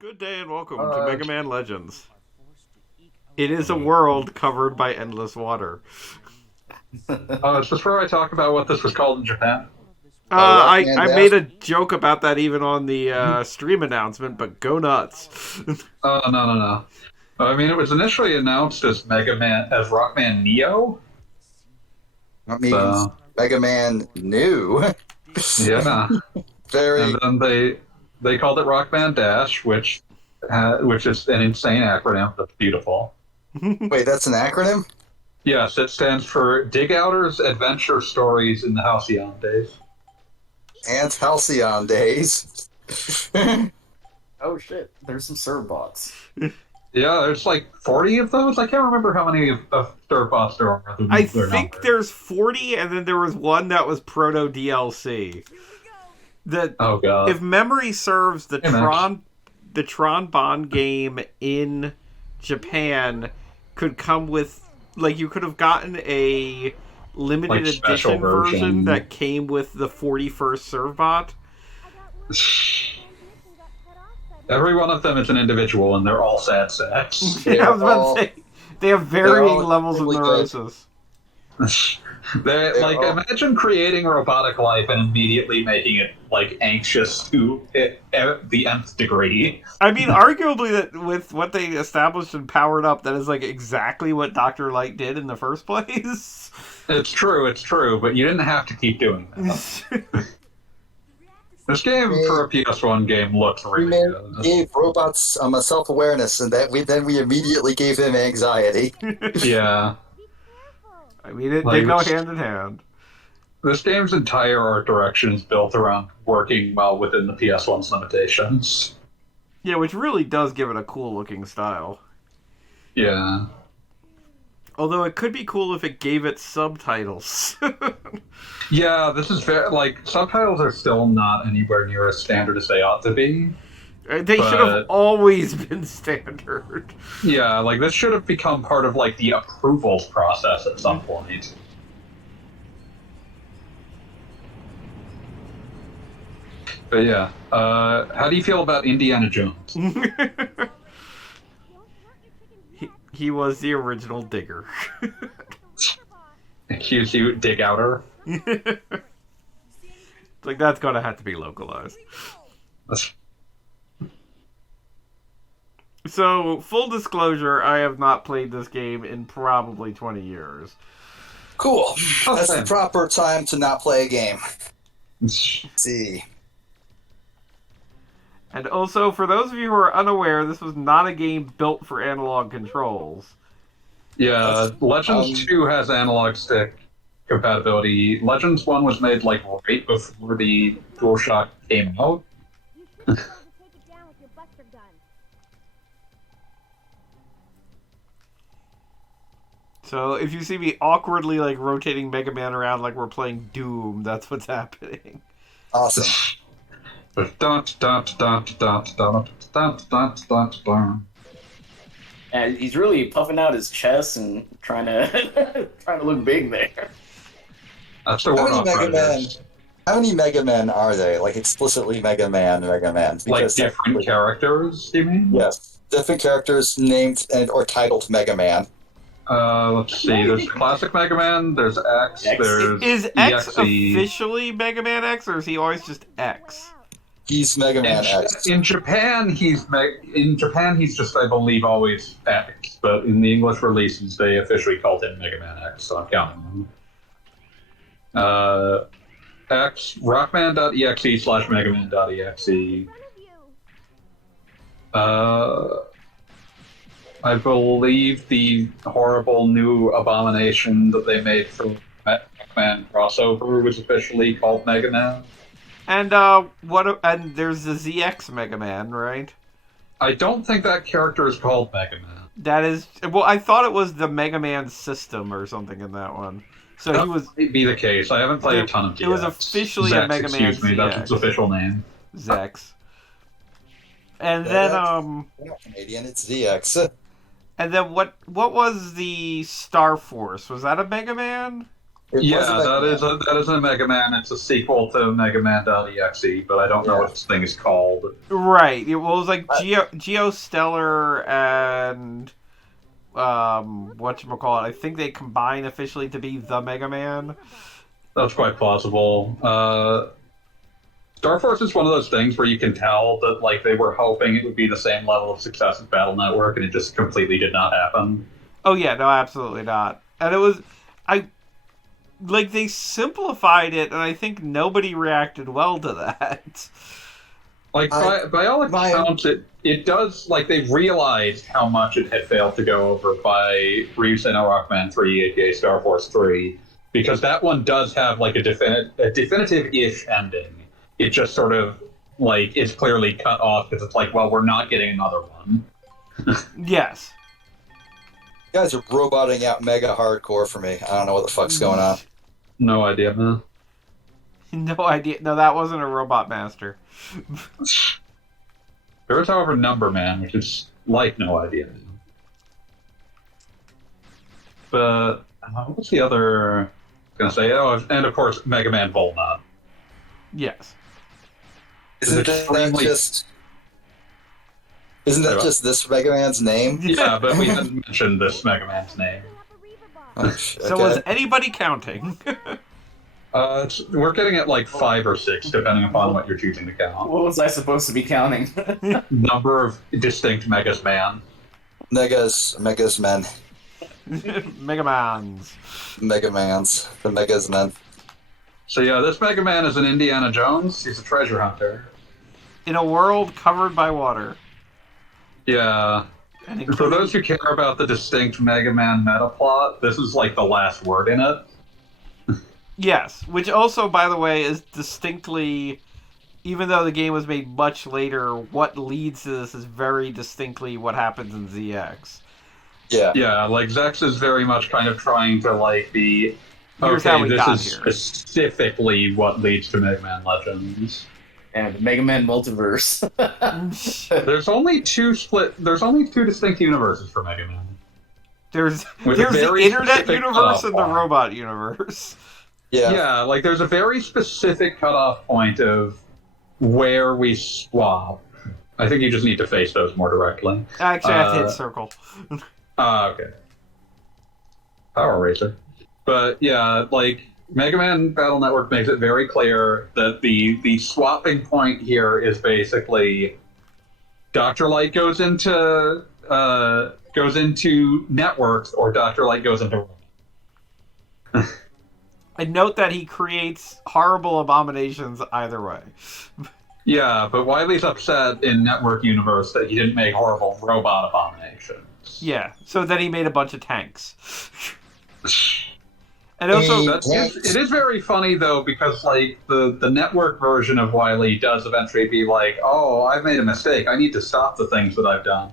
Good day and welcome to Mega Man Legends. It is a world covered by endless water. Is this where I talk about what this was called in Japan? I Rockman made Dash. a joke about that even on the stream announcement, but go nuts. Oh, no, no, no. I mean, it was initially announced as Rockman Neo. That means So, Mega Man New. yeah. And Very. then they called it Rockman Dash, which is an insane acronym that's beautiful. Wait, that's an acronym? Yes, it stands for Dig Outers Adventure Stories in the Halcyon Days. And Halcyon Days. Oh shit, there's some serve bots. Yeah, there's like 40 of those. I can't remember how many of Starbots there are. I They're think numbered. there's 40, and then there was one that was proto DLC. That, Oh, God. if memory serves, Hey, Max. the Tron Bond game in Japan could come with, like, you could have gotten a limited Like, special edition version version. that came with the 41st Servbot. Every one of them is an individual, and they're all sad sacks. Yeah, I They're was about to all say they have they're varying all levels of extremely good. neurosis. They They're like all imagine creating a robotic life and immediately making it like anxious to the nth degree. I mean, arguably, that with what they established and powered up, that is like exactly what Doctor Light did in the first place. It's true, but you didn't have to keep doing that. This game for gave a PS1 game looks we really made, good. gave robots a self-awareness, and that we immediately gave them anxiety. Yeah, I mean, they like go hand in hand. this game's entire art direction is built around working well within the PS1's limitations. Yeah, which really does give it a cool looking style. Yeah. Although it could be cool if it gave it subtitles. Yeah, this is very like subtitles are still not anywhere near as standard as they ought to be. They should have But always been standard. yeah, like this should have become part of like the approvals process at some point. But yeah, how do you feel about Indiana Jones? He was the original digger. Accuse you dig outer. It's like that's gonna have to be localized. So, full disclosure, I have not played this game in probably 20 years. Cool. That's the Same. proper time to not play a game. Let's see. And also, for those of you who are unaware, this was not a game built for analog controls. Yeah, Legends Um, 2 has analog stick compatibility. Legends 1 was made like right before the DualShock came out. So, if you see me awkwardly like rotating Mega Man around like we're playing Doom, that's what's happening. Awesome. And he's really puffing out his chest and trying to trying to look big there. That's the How word many on Mega Man? Predators. How many Mega Men are they? Like explicitly Mega Man, Mega Man? Like Because different technically, characters, you mean? yes, different characters named and or titled Mega Man. Let's see. There's classic Mega Man. There's X. X. There's Is X EXE. officially Mega Man X, or is he always just X? He's Mega Man X. In Japan, he's just, I believe, always X. But in the English releases, they officially called him Mega Man X. So I'm counting them. X rockman.exe/megaman.exe. I believe the horrible new abomination that they made for Man crossover was officially called Mega Man. And and there's the ZX Mega Man, right? I don't think that character is called Mega Man. That is, well, I thought it was the Mega Man system or something in that one. So That he was might be the case. I haven't played a ton of DX. it was officially a Zex, Mega Man excuse me, that's its ZX. official name. Zex. And Yeah, then We're not Canadian. It's what was the Star Force? Was that a Mega Man? It Yeah, was a Mega that is a Mega Man. It's a sequel to Mega Man.exe, but I don't know Yeah. what this thing is called. Right. It was like I- Geostellar and whatchamacallit. I think they combine officially to be the Mega Man. That's quite plausible. Star Force is one of those things where you can tell that like they were hoping it would be the same level of success as Battle Network, and it just completely did not happen. Oh yeah, no, absolutely not. And it was, I like they simplified it, and I think nobody reacted well to that. Like by all accounts, it does like they realized how much it had failed to go over by Ryusei no Rockman 3, aka Star Force 3, because that one does have like a definitive-ish ending. It just sort of like is clearly cut off because it's like, well, we're not getting another one. Yes. You guys are roboting out mega hardcore for me. I don't know what the fuck's going on. No idea, man. No idea. No, that wasn't a Robot Master. There is, however, Number Man, which is like no idea. But what's the other? I was gonna say, oh, and of course, Mega Man Volnut. Yes. Isn't that just this Mega Man's name? Yeah, but we didn't mention this Mega Man's name. Oh, So was anybody counting? We're getting at like 5 or 6, depending upon what you're choosing to count. What was I supposed to be counting? Number of distinct Megas Man. Megas men. Mega Mans. Mega Mans. The Megas men. So yeah, this Mega Man is an Indiana Jones. He's a treasure hunter. In a world covered by water. Yeah. And For including- those who care about the distinct Mega Man meta plot, this is like the last word in it. Yes, which also, by the way, is distinctly, even though the game was made much later, what leads to this is very distinctly what happens in ZX. Yeah. Yeah, like Zex is very much kind of trying to like be Here's how okay, we this got is here. specifically what leads to Mega Man Legends. And the Mega Man multiverse. There's only two distinct universes for Mega Man. There's With the very internet specific universe cutoff and the point. robot universe. Yeah. Yeah, like there's a very specific cutoff point of where we swap. I think you just need to face those more directly. Actually, I have to hit circle. Okay. Power Racer. But yeah, like Mega Man Battle Network makes it very clear that the swapping point here is basically Dr. Light goes into networks or Dr. Light goes into And note that he creates horrible abominations either way. Yeah, but Wily's upset in Network Universe that he didn't make horrible robot abominations. Yeah, so then he made a bunch of tanks. And also, It is very funny though because like the network version of Wily does eventually be like, oh, I've made a mistake. I need to stop the things that I've done.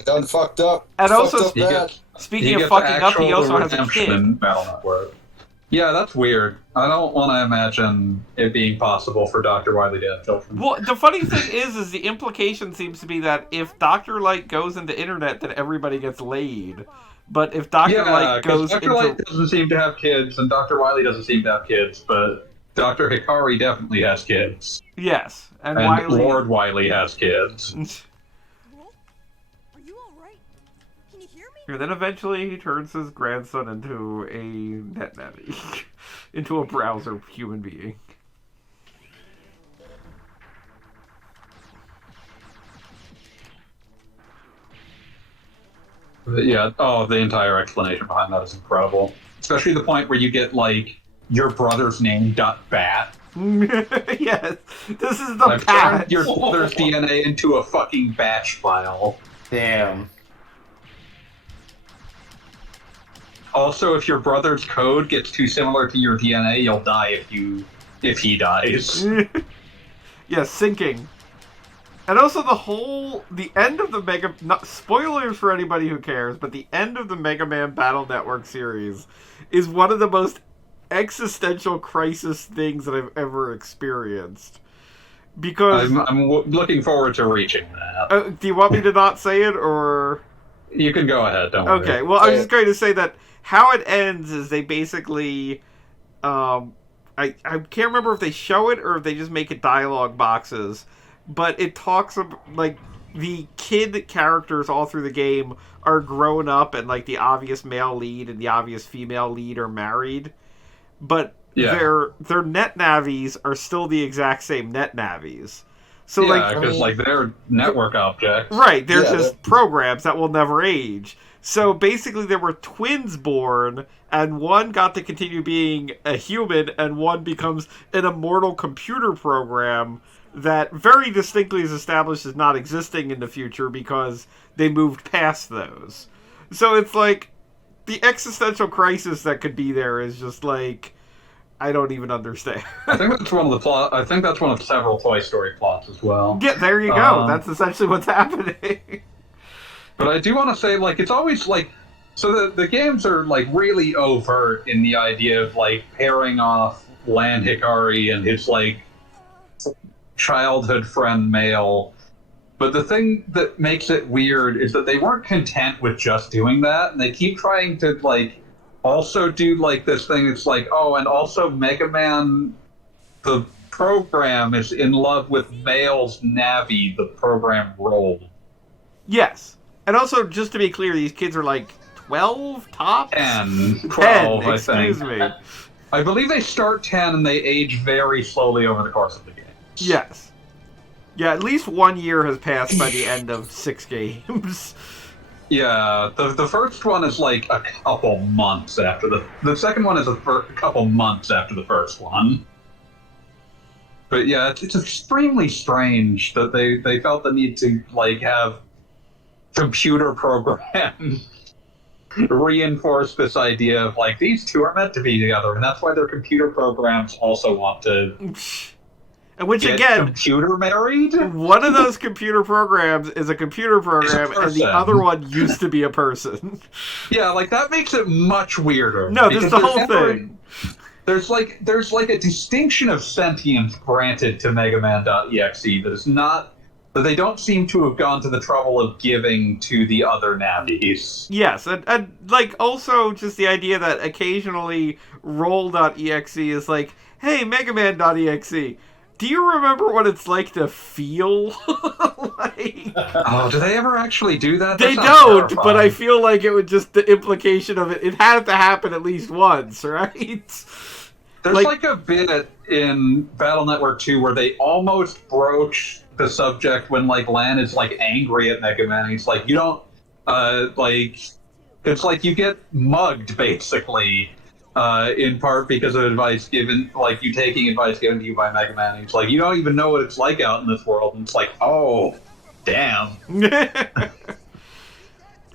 I done fucked up. And also, Fucked up He bad. gets, speaking he of gets fucking up, he actual also has a redemption kid. in Battle Network. Yeah, that's weird. I don't want to imagine it being possible for Dr. Wily to have children. Well, the funny thing is the implication seems to be that if Dr. Light goes into internet, then everybody gets laid. But if Dr. Light goes Dr. into... Light doesn't seem to have kids, and Dr. Wily doesn't seem to have kids, but Dr. Hikari definitely has kids. Yes, and And Wily... Lord Wily has kids. Are you alright? Can you hear me? And then eventually he turns his grandson into a net nanny. Into a browser human being. Yeah, oh, the entire explanation behind that is incredible. Especially the point where you get, like, your brother's name .bat. Yes, this is the I've patch. turned your brother's DNA into a fucking batch file. Damn. Also, if your brother's code gets too similar to your DNA, you'll die if he dies. Yeah, sinking. And also the end of the not spoilers for anybody who cares, but the end of the Mega Man Battle Network series is one of the most existential crisis things that I've ever experienced. Because I'm looking forward to reaching that. do you want me to not say it, or You can go ahead, don't worry. okay? Well, I was just going to say that how it ends is they basically, I can't remember if they show it or if they just make it dialogue boxes, but it talks about, like, the kid characters all through the game are grown up and, like, the obvious male lead and the obvious female lead are married, but their net navies are still the exact same net navies. So, because they're network objects. Right, they're just programs that will never age. So basically there were twins born, and one got to continue being a human, and one becomes an immortal computer program that very distinctly is established as not existing in the future because they moved past those. So it's like, the existential crisis that could be there is just like, I don't even understand. I think that's one of the plot. I think that's one of several Toy Story plots as well. Yeah, there you go. That's essentially what's happening. But I do want to say, like, it's always like, so the games are like really overt in the idea of like pairing off Lan Hikari and his like childhood friend Male. But the thing that makes it weird is that they weren't content with just doing that, and they keep trying to like also do like this thing. It's like, oh, and also Mega Man, the program, is in love with Male's Navi, the program role. Yes. And also, just to be clear, these kids are like 12 tops? 10. 12, 10, I think. excuse me. I believe they start 10 and they age very slowly over the course of the game. Yes. Yeah, at least 1 year has passed by the end of 6 games. Yeah, the first one is like a couple months after the second one is a couple months after the first one. But yeah, it's extremely strange that they felt the need to like have computer program reinforce this idea of like these two are meant to be together, and that's why their computer programs also want to and which get again, computer married. One of those computer programs is a computer program, and the other one used to be a person. Yeah, like that makes it much weirder. No, this is the whole thing. There's like a distinction of sentience granted to Mega Man.exe that is not. But they don't seem to have gone to the trouble of giving to the other navies. Yes, and like also just the idea that occasionally roll.exe is like, hey, Mega Man.exe, do you remember what it's like to feel? Like, oh, do they ever actually do that? They don't, terrifying. But I feel like it would just, the implication of it had to happen at least once, right? There's like a bit in Battle Network 2 where they almost broach the subject when like Lan is like angry at Mega Man. He's like, you don't like, it's like you get mugged basically, in part because of advice given, like you taking advice given to you by Mega Man. He's like, you don't even know what it's like out in this world, and it's like, oh, damn.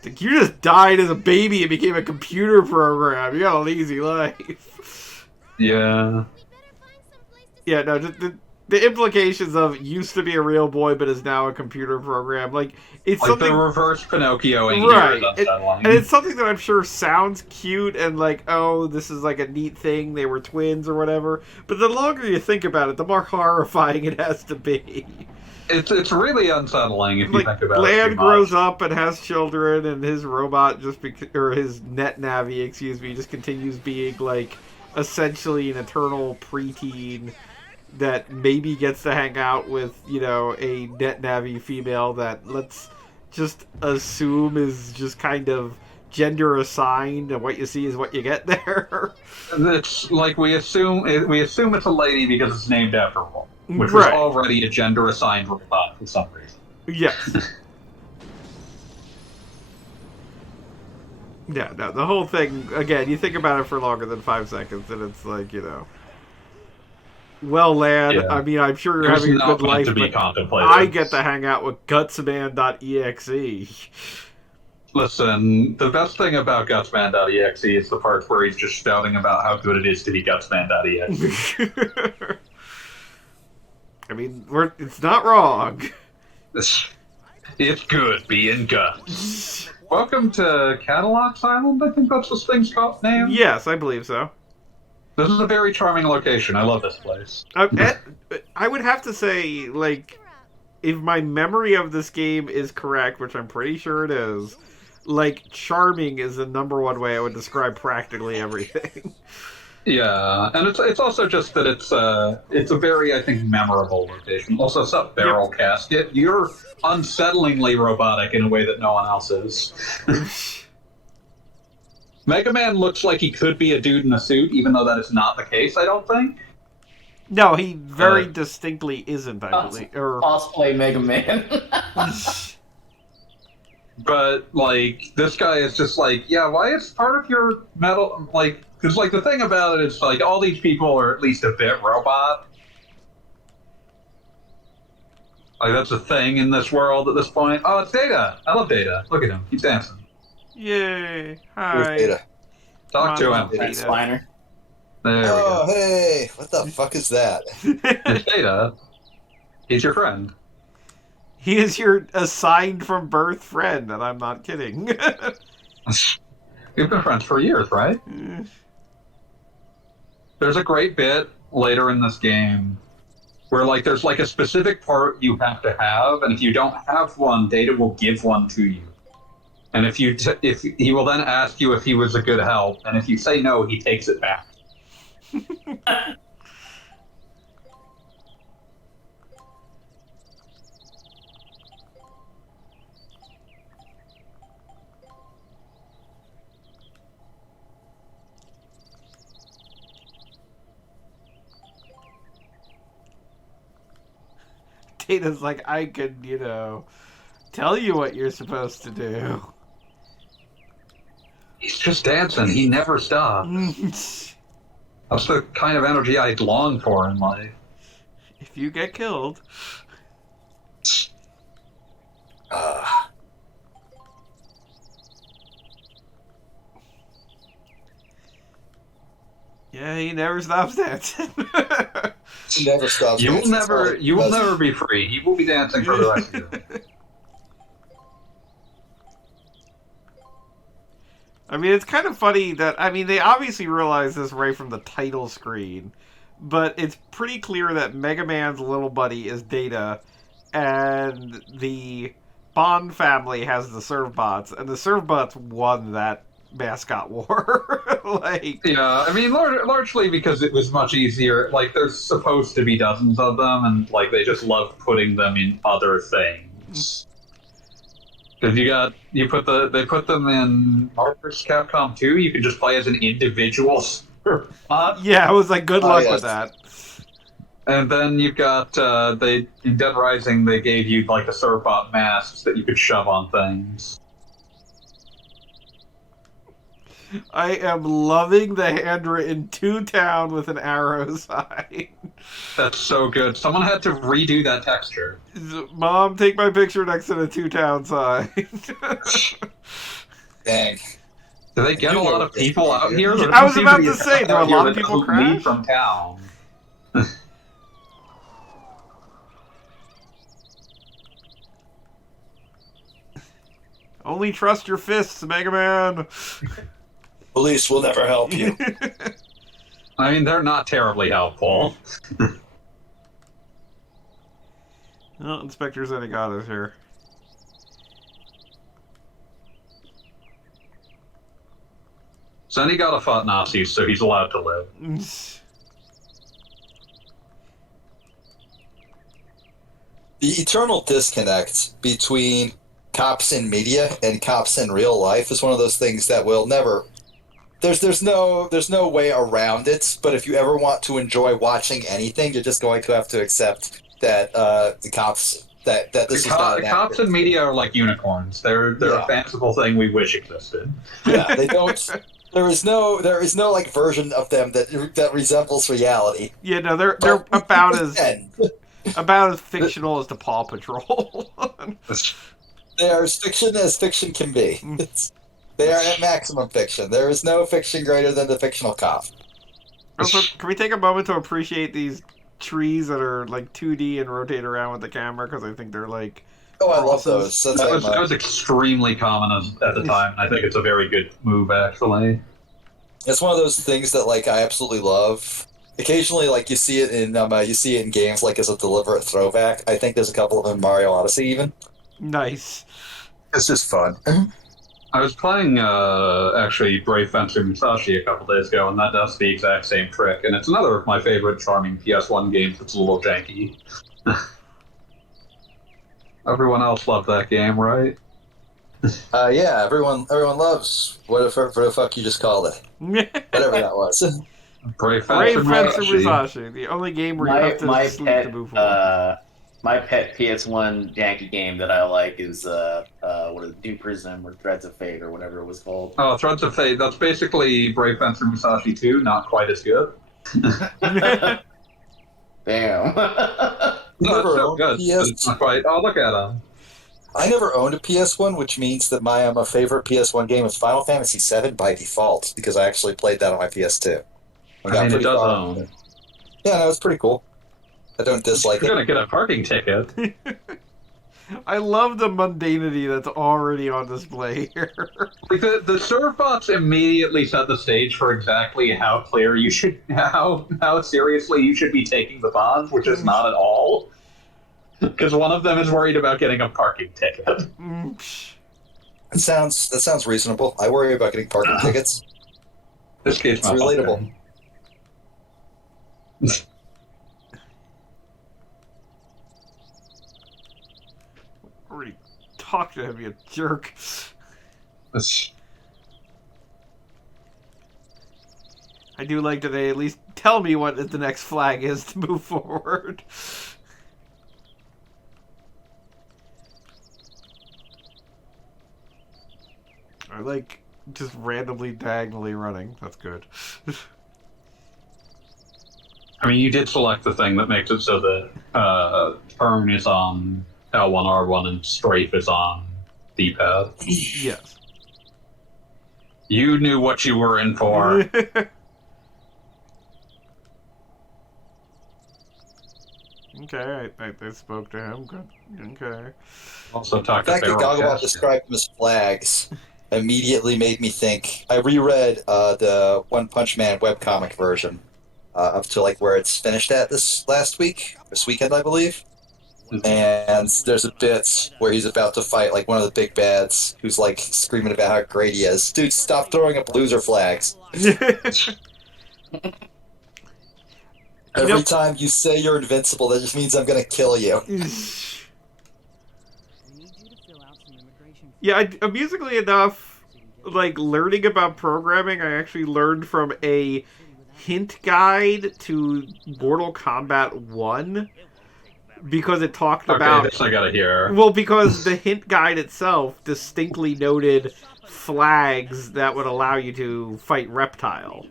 Like, you just died as a baby and became a computer program. You got a lazy life. Yeah. Yeah, no, the implications of used to be a real boy but is now a computer program, like it's like something, the reverse Pinocchioing, right? And it's something that I'm sure sounds cute and like, oh, this is like a neat thing. They were twins or whatever. But the longer you think about it, the more horrifying it has to be. It's really unsettling if you think about it. Lan grows up and has children, and his robot or his net navi, excuse me, just continues being like essentially an eternal preteen that maybe gets to hang out with, you know, a net navi female that let's just assume is just kind of gender assigned, and what you see is what you get there. It's like we assume it's a lady because it's named after a woman, which was already a gender assigned robot for some reason. Yes. Yeah, no, the whole thing, again, you think about it for longer than 5 seconds, and it's like, you know, well, Lan, yeah. I mean, I'm sure you're having a good life, but I get to hang out with Gutsman.exe. Listen, the best thing about Gutsman.exe is the part where he's just shouting about how good it is to be Gutsman.exe. I mean, it's not wrong. It's good being Guts. Welcome to Cadillac Island, I think that's this thing's called name? Yes, I believe so. This is a very charming location. I love this place. I would have to say, like, if my memory of this game is correct, which I'm pretty sure it is, like, charming is the number one way I would describe practically everything. Yeah, and it's also just that it's a very, I think, memorable location. Also, sub barrel casket. You're unsettlingly robotic in a way that no one else is. Mega Man looks like he could be a dude in a suit, even though that is not the case. I don't think. No, he very distinctly isn't, I believe. Cosplay Mega Man. But, like, this guy is just like, yeah, why is part of your metal, like, because, like, the thing about it is, like, all these people are at least a bit robot. Like, that's a thing in this world at this point. Oh, it's Data! I love Data. Look at him. He's dancing. Yay. Hi. Where's Data? Talk to him. That's Spiner. There we Oh, go. hey! What the fuck is that? It's Data. He's your friend. He is your assigned from birth friend, and I'm not kidding. We've been friends for years, right? There's a great bit later in this game where, like, there's, like, a specific part you have to have, and if you don't have one, Data will give one to you. And if he will then ask you if he was a good help, and if you say no, he takes it back. Data's like, I could, tell you what you're supposed to do. He's just dancing. He never stops. That's the kind of energy I long for in life. If you get killed. Yeah, he never stops dancing. He never stops. You will dancing, never be free. He will be dancing for the rest of your life. I mean, it's kind of funny that, they obviously realize this right from the title screen, but it's pretty clear that Mega Man's little buddy is Data, and the Bond family has the Servbots, and the Servbots won that mascot war. Yeah, I mean, largely because it was much easier. Like, there's supposed to be dozens of them, and, like, they just love putting them in other things. Because they put them in Marvel vs. Capcom 2. You could just play as an individual Servbot. Yeah, I was like, good luck with that. And then you've got in Dead Rising they gave you like a Servbot masks that you could shove on things. I am loving the handwritten "To Town" with an arrow sign. That's so good. Someone had to redo that texture. Mom, take my picture next to the "To Town" sign. Dang. Do they get a lot of people out here? I was about to say, there are a lot of people crash from town. Only trust your fists, Mega Man. Police will never help you. I mean, they're not terribly helpful. Well, Inspector Zenigata's here. Zenigata fought Nazis, so he's allowed to live. The eternal disconnect between cops in media and cops in real life is one of those things that will never. There's no way around it. But if you ever want to enjoy watching anything, you're just going to have to accept that the cops that this is not an cops in media are like unicorns. They're a fanciful thing we wish existed. Yeah, they don't. There is no like version of them that resembles reality. Yeah, no, they're about as fictional as the Paw Patrol. They are as fiction can be. They are at maximum fiction. There is no fiction greater than the fictional cop. Also, can we take a moment to appreciate these trees that are like 2D and rotate around with the camera? Because I think they're like... Oh, I love those. That was extremely common at the time. I think it's a very good move, actually. It's one of those things that like I absolutely love. Occasionally, like you see it in games like as a deliberate throwback. I think there's a couple of them in Mario Odyssey even. Nice. It's just fun. I was playing, actually, Brave Fencer Musashi a couple days ago, and that does the exact same trick. And it's another of my favorite charming PS1 games that's a little janky. Everyone else loved that game, right? Yeah, everyone loves whatever the fuck you just called it. Whatever that was. Brave Brave Fencer Musashi. Musashi, the only game where you have to sleep to move forward. My pet PS1 janky game that I like is what is it, New Prism or Threads of Fate or whatever it was called. Oh, Threads of Fate. That's basically Brave Fencer Musashi 2, not quite as good. Damn. No, it's Never so owned good. PS. But it's not quite. Oh, look at him. I never owned a PS1, which means that my favorite PS1 game is Final Fantasy VII by default, because I actually played that on my PS2. I mean, it does own. Yeah, no, it's pretty cool. I don't dislike You're it. gonna get a parking ticket. I love the mundanity that's already on display here. Like the serve bots immediately set the stage for exactly how clear you should, how seriously you should be taking the bonds, which is not at all. Because one of them is worried about getting a parking ticket. That sounds reasonable. I worry about getting parking tickets. This case, It's relatable. Already talk to him, you jerk. I do like that they at least tell me what the next flag is to move forward. I like just randomly diagonally running. That's good. I mean, you did select the thing that makes it so that turn is on L1, R1, and strafe is on D-pad. Yes. You knew what you were in for. Okay, I spoke to him. Good. Okay. Also talked The to fact that Feral Gogglebot Cat. described them as flags immediately made me think. I reread the One Punch Man webcomic version up to like where it's finished at this weekend, I believe. And there's a bit where he's about to fight like one of the big bads who's like screaming about how great he is. Dude, stop throwing up loser flags. Every time you say you're invincible, that just means I'm gonna kill you. Yeah, amusingly enough, like learning about programming, I actually learned from a hint guide to Mortal Kombat 1 because it talked about... this I gotta hear. Well, because the hint guide itself distinctly noted flags that would allow you to fight Reptile.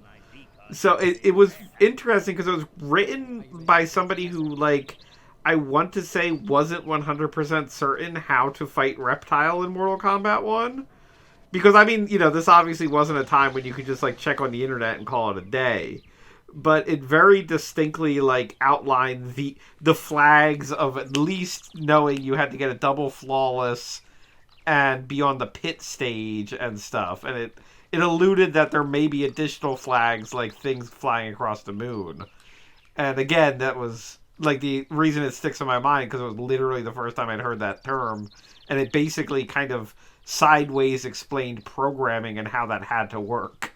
So it was interesting because it was written by somebody who, like, I want to say wasn't 100% certain how to fight Reptile in Mortal Kombat 1. Because, I mean, you know, this obviously wasn't a time when you could just, like, check on the internet and call it a day. But it very distinctly, like, outlined the flags of at least knowing you had to get a double flawless and be on the pit stage and stuff. And it alluded that there may be additional flags, like things flying across the moon. And again, that was... like, the reason it sticks in my mind, because it was literally the first time I'd heard that term, and it basically kind of sideways explained programming and how that had to work.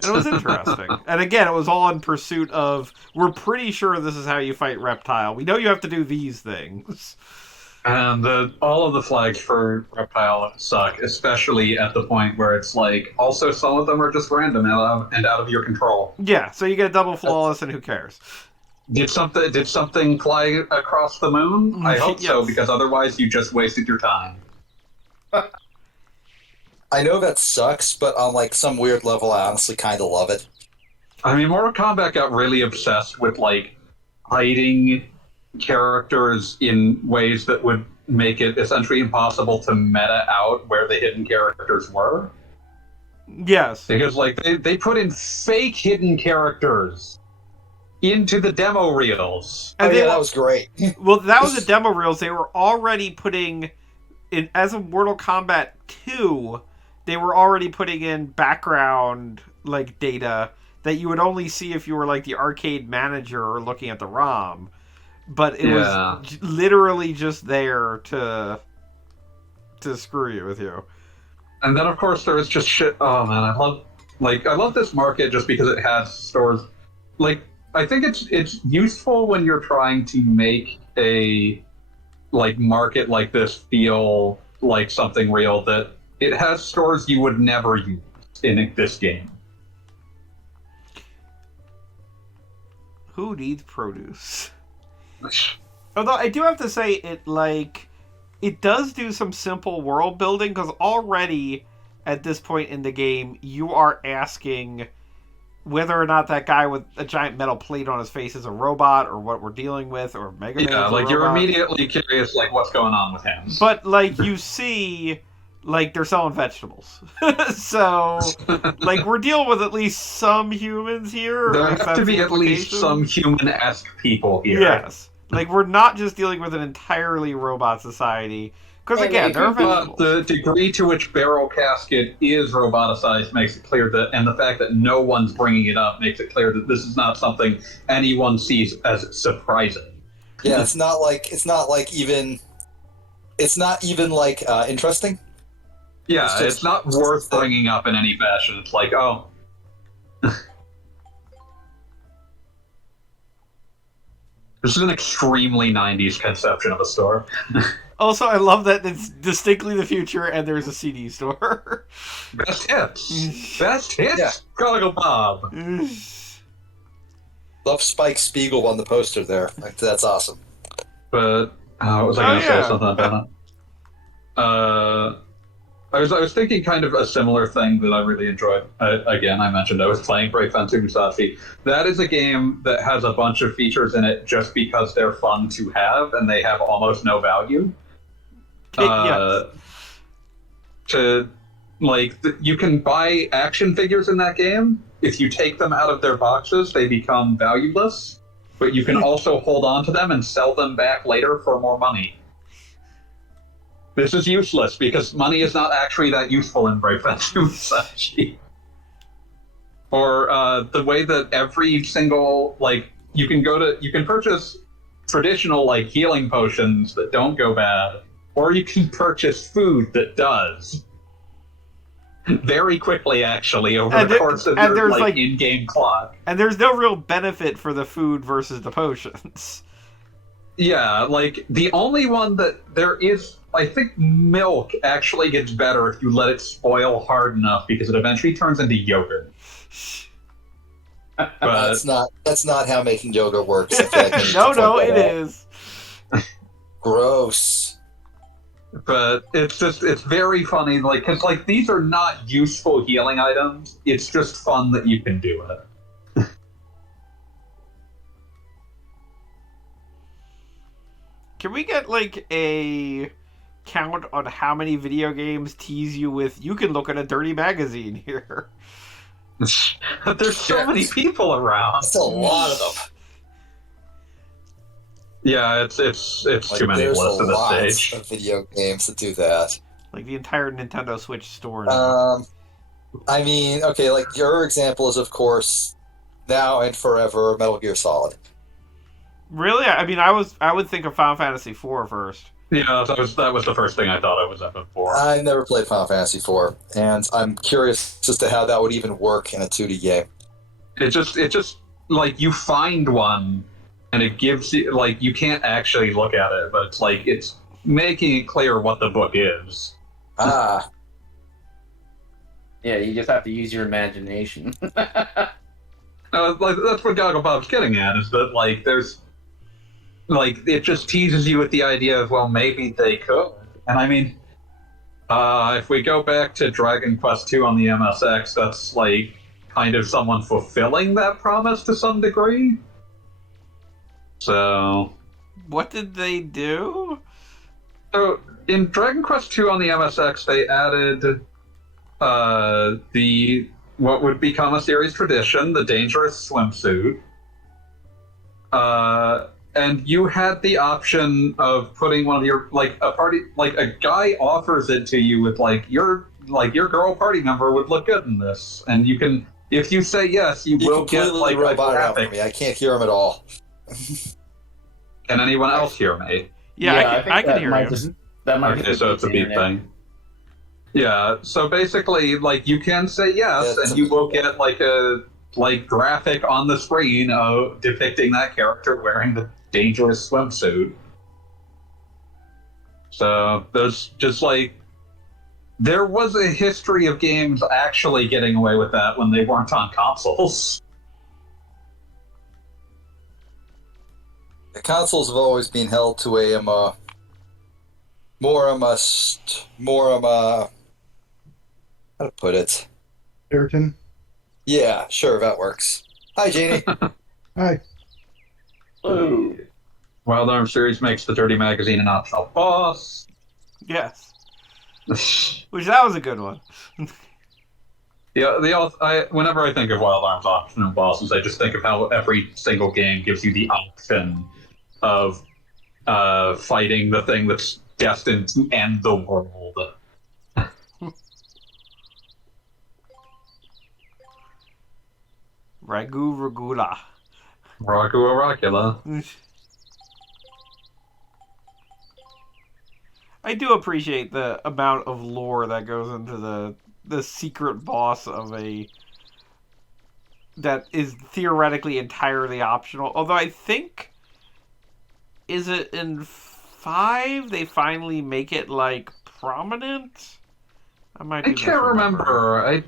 And it was interesting. And again, it was all in pursuit of, we're pretty sure this is how you fight Reptile. We know you have to do these things. And all of the flags for Reptile suck, especially at the point where it's like, also some of them are just random and out of your control. Yeah, so you get a double flawless, and who cares? Did something fly across the moon? I hope so, Yes. because otherwise you just wasted your time. I know that sucks, but on like some weird level, I honestly kind of love it. I mean, Mortal Kombat got really obsessed with, like, hiding characters in ways that would make it essentially impossible to meta out where the hidden characters were. Yes. Because, like, they put in fake hidden characters into the demo reels. And That was great. Well, that was the demo reels. They were already putting in, as of Mortal Kombat 2, they were already putting in background, like, data that you would only see if you were, like, the arcade manager or looking at the ROM. But it was literally just there to screw you with you. And then of course there is just shit. Oh man, I love this market just because it has stores. Like I think it's useful when you're trying to make a like market like this feel like something real, that it has stores you would never use in this game. Who needs produce? Although I do have to say, it does do some simple world building, because already at this point in the game, you are asking whether or not that guy with a giant metal plate on his face is a robot, or what we're dealing with, or Mega Man's Yeah, like a you're robot. immediately curious, like what's going on with him. But like you see, like they're selling vegetables, so like we're dealing with at least some humans here. Or There at least have to that's the be at least implication. some human-esque people here. Yes, like we're not just dealing with an entirely robot society. Because Hey, again, maybe, there are But vegetables. the degree to which Barrel Casket is roboticized makes it clear that, and the fact that no one's bringing it up makes it clear that this is not something anyone sees as surprising. Yeah, it's not even like interesting. Yeah, It's it's, just- not worth bringing up in any fashion. It's like, oh. This is an extremely 90s conception of a store. Also, I love that it's distinctly the future and there's a CD store. Best hits! Best hits! Yeah. Cargo Bob! Love Spike Spiegel on the poster there. Like, that's awesome. But, what was I going to yeah. say? Something about it? I was thinking kind of a similar thing that I really enjoyed. Again, I mentioned I was playing Brave Fencer Musashi. That is a game that has a bunch of features in it just because they're fun to have and they have almost no value. Yes. You can buy action figures in that game. If you take them out of their boxes, they become valueless. But you can also hold on to them and sell them back later for more money. This is useless because money is not actually that useful in Brave Fencer Musashi. Or the way that every single you can purchase traditional healing potions that don't go bad, or you can purchase food that does. Very quickly, actually, over the course of your in-game clock. And there's no real benefit for the food versus the potions. Yeah, the only one that there is, I think milk actually gets better if you let it spoil hard enough because it eventually turns into yogurt. But That's not how making yogurt works. I feel like No, it is. Gross. But it's very funny, because these are not useful healing items. It's just fun that you can do it. Can we get a count on how many video games tease you with, you can look at a dirty magazine here? There's so many people around. That's a lot of them. Yeah, it's too many there's lists a at this lot stage. of video games that do that. Like the entire Nintendo Switch store. I mean, okay, your example is, of course, now and forever Metal Gear Solid. Really? I mean, I would think of Final Fantasy IV first. Yeah, that was the first thing I thought I was up for. I never played Final Fantasy IV, and I'm curious as to how that would even work in a 2D game. It just you find one, and it gives you you can't actually look at it, but it's making it clear what the book is. Ah, Yeah, you just have to use your imagination. That's what Goggle Bob's getting at, is that there's it just teases you with the idea of, well, maybe they could. And I mean, if we go back to Dragon Quest II on the MSX, that's kind of someone fulfilling that promise to some degree. So, What did they do? So in Dragon Quest II on the MSX, they added what would become a series tradition, the dangerous swimsuit. And you had the option of putting one of your a guy offers it to you with your girl party member would look good in this, and you can, if you say yes, you will get completely a robot out for graphic. me. I can't hear him at all. Can anyone else hear me? Yeah, I think can that hear might you. that might Okay, be so it's a beep internet. thing. Yeah, so basically, like, you can say yes, It's and you will get like a graphic on the screen of depicting that character wearing the dangerous swimsuit. So there's just like there was a history of games actually getting away with that when they weren't on consoles. The consoles have always been held to a more how to put it. Ayrton. Yeah, sure, that works. Hi, Jeannie. Hi. Whoa. Wild Arms series makes the Dirty Magazine an optional boss. Yes. Which that was a good one. Yeah, whenever I think of Wild Arms optional bosses, I just think of how every single game gives you the option of fighting the thing that's destined to end the world. Ragu Ragula. Raku Oracula. I do appreciate the amount of lore that goes into the secret boss of a that is theoretically entirely optional. Although I think is it in 5 they finally make it like prominent? I might I be can't remember. I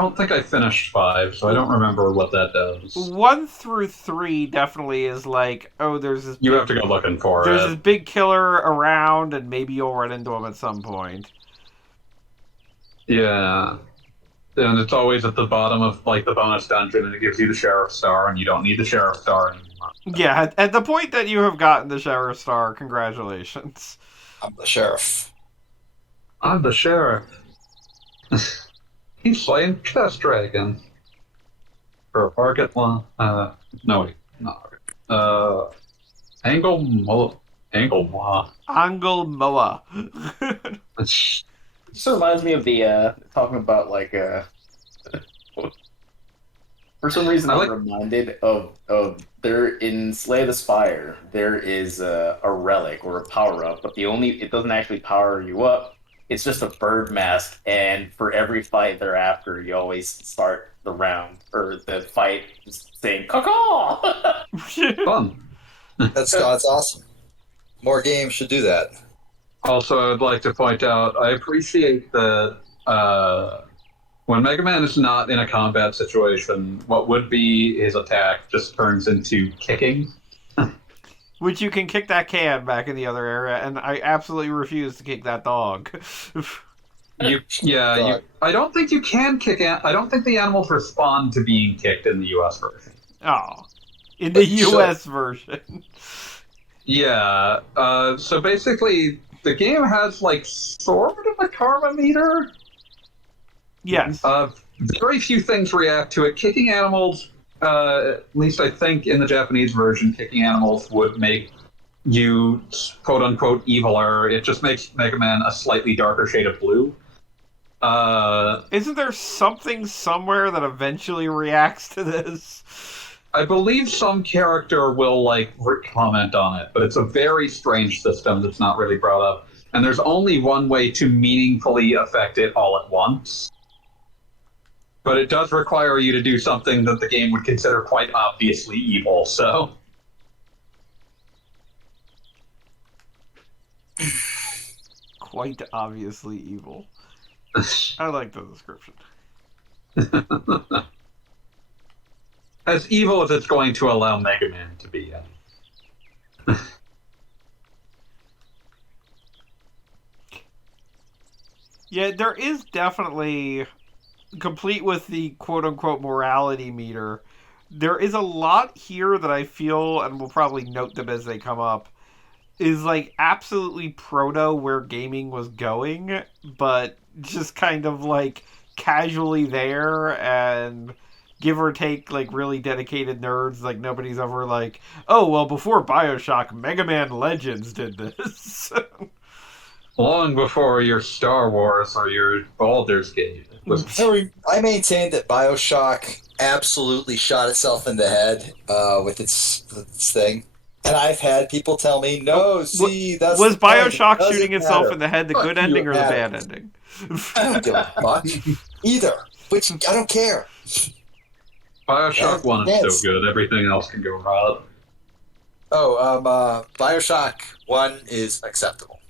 don't think I finished 5, so I don't remember what that does. 1 through 3 definitely is like, oh, You have to go looking for there's it. this big killer around, and maybe you'll run into him at some point. Yeah. And it's always at the bottom of like the bonus dungeon, and it gives you the sheriff star, and you don't need the sheriff star anymore. Yeah, at the point that you have gotten the sheriff star, congratulations. I'm the sheriff. I'm the sheriff. He's playing Chess Dragon. For Target one. No, wait. Not Angle Moa. Angle Moa. This reminds me of the talking about like for some reason I'm reminded of there in Slay the Spire there is a relic or a power up, but it doesn't actually power you up. It's just a bird mask, and for every fight thereafter, you always start the round or the fight just saying "caw." Fun. That's awesome. More games should do that. Also, I'd like to point out I appreciate that when Mega Man is not in a combat situation, what would be his attack just turns into kicking. Which you can kick that can back in the other area, and I absolutely refuse to kick that dog. I don't think you can kick. I don't think the animals respond to being kicked in the U.S. version. Oh, in the U.S. version. Yeah. So basically, the game has like sort of a karma meter. Yes. Very few things react to it. Kicking animals. At least I think in the Japanese version, kicking animals would make you quote unquote eviler. It just makes Mega Man a slightly darker shade of blue. Isn't there something somewhere that eventually reacts to this? I believe some character will like comment on it, but it's a very strange system that's not really brought up. And there's only one way to meaningfully affect it all at once. But it does require you to do something that the game would consider quite obviously evil, so... Quite obviously evil. I like the description. As evil as it's going to allow Mega Man to be. Yeah, there is definitely... complete with the quote-unquote morality meter, there is a lot here that I feel, and we'll probably note them as they come up, is like absolutely proto where gaming was going, but just kind of like casually there, and give or take like really dedicated nerds, like nobody's ever like, oh, well, before BioShock, Mega Man Legends did this. Long before your Star Wars or your Baldur's Gate. I maintain that BioShock absolutely shot itself in the head with its thing. And I've had people tell me, no, see, that's Was the point. It Bioshock doesn't shooting itself matter. in the head the Fuck good you, ending it or the matters. bad ending? I don't give a fuck. Either. Which, I don't care. Bioshock 1 is so Yes. good, everything else can go wrong. Bioshock 1 is acceptable.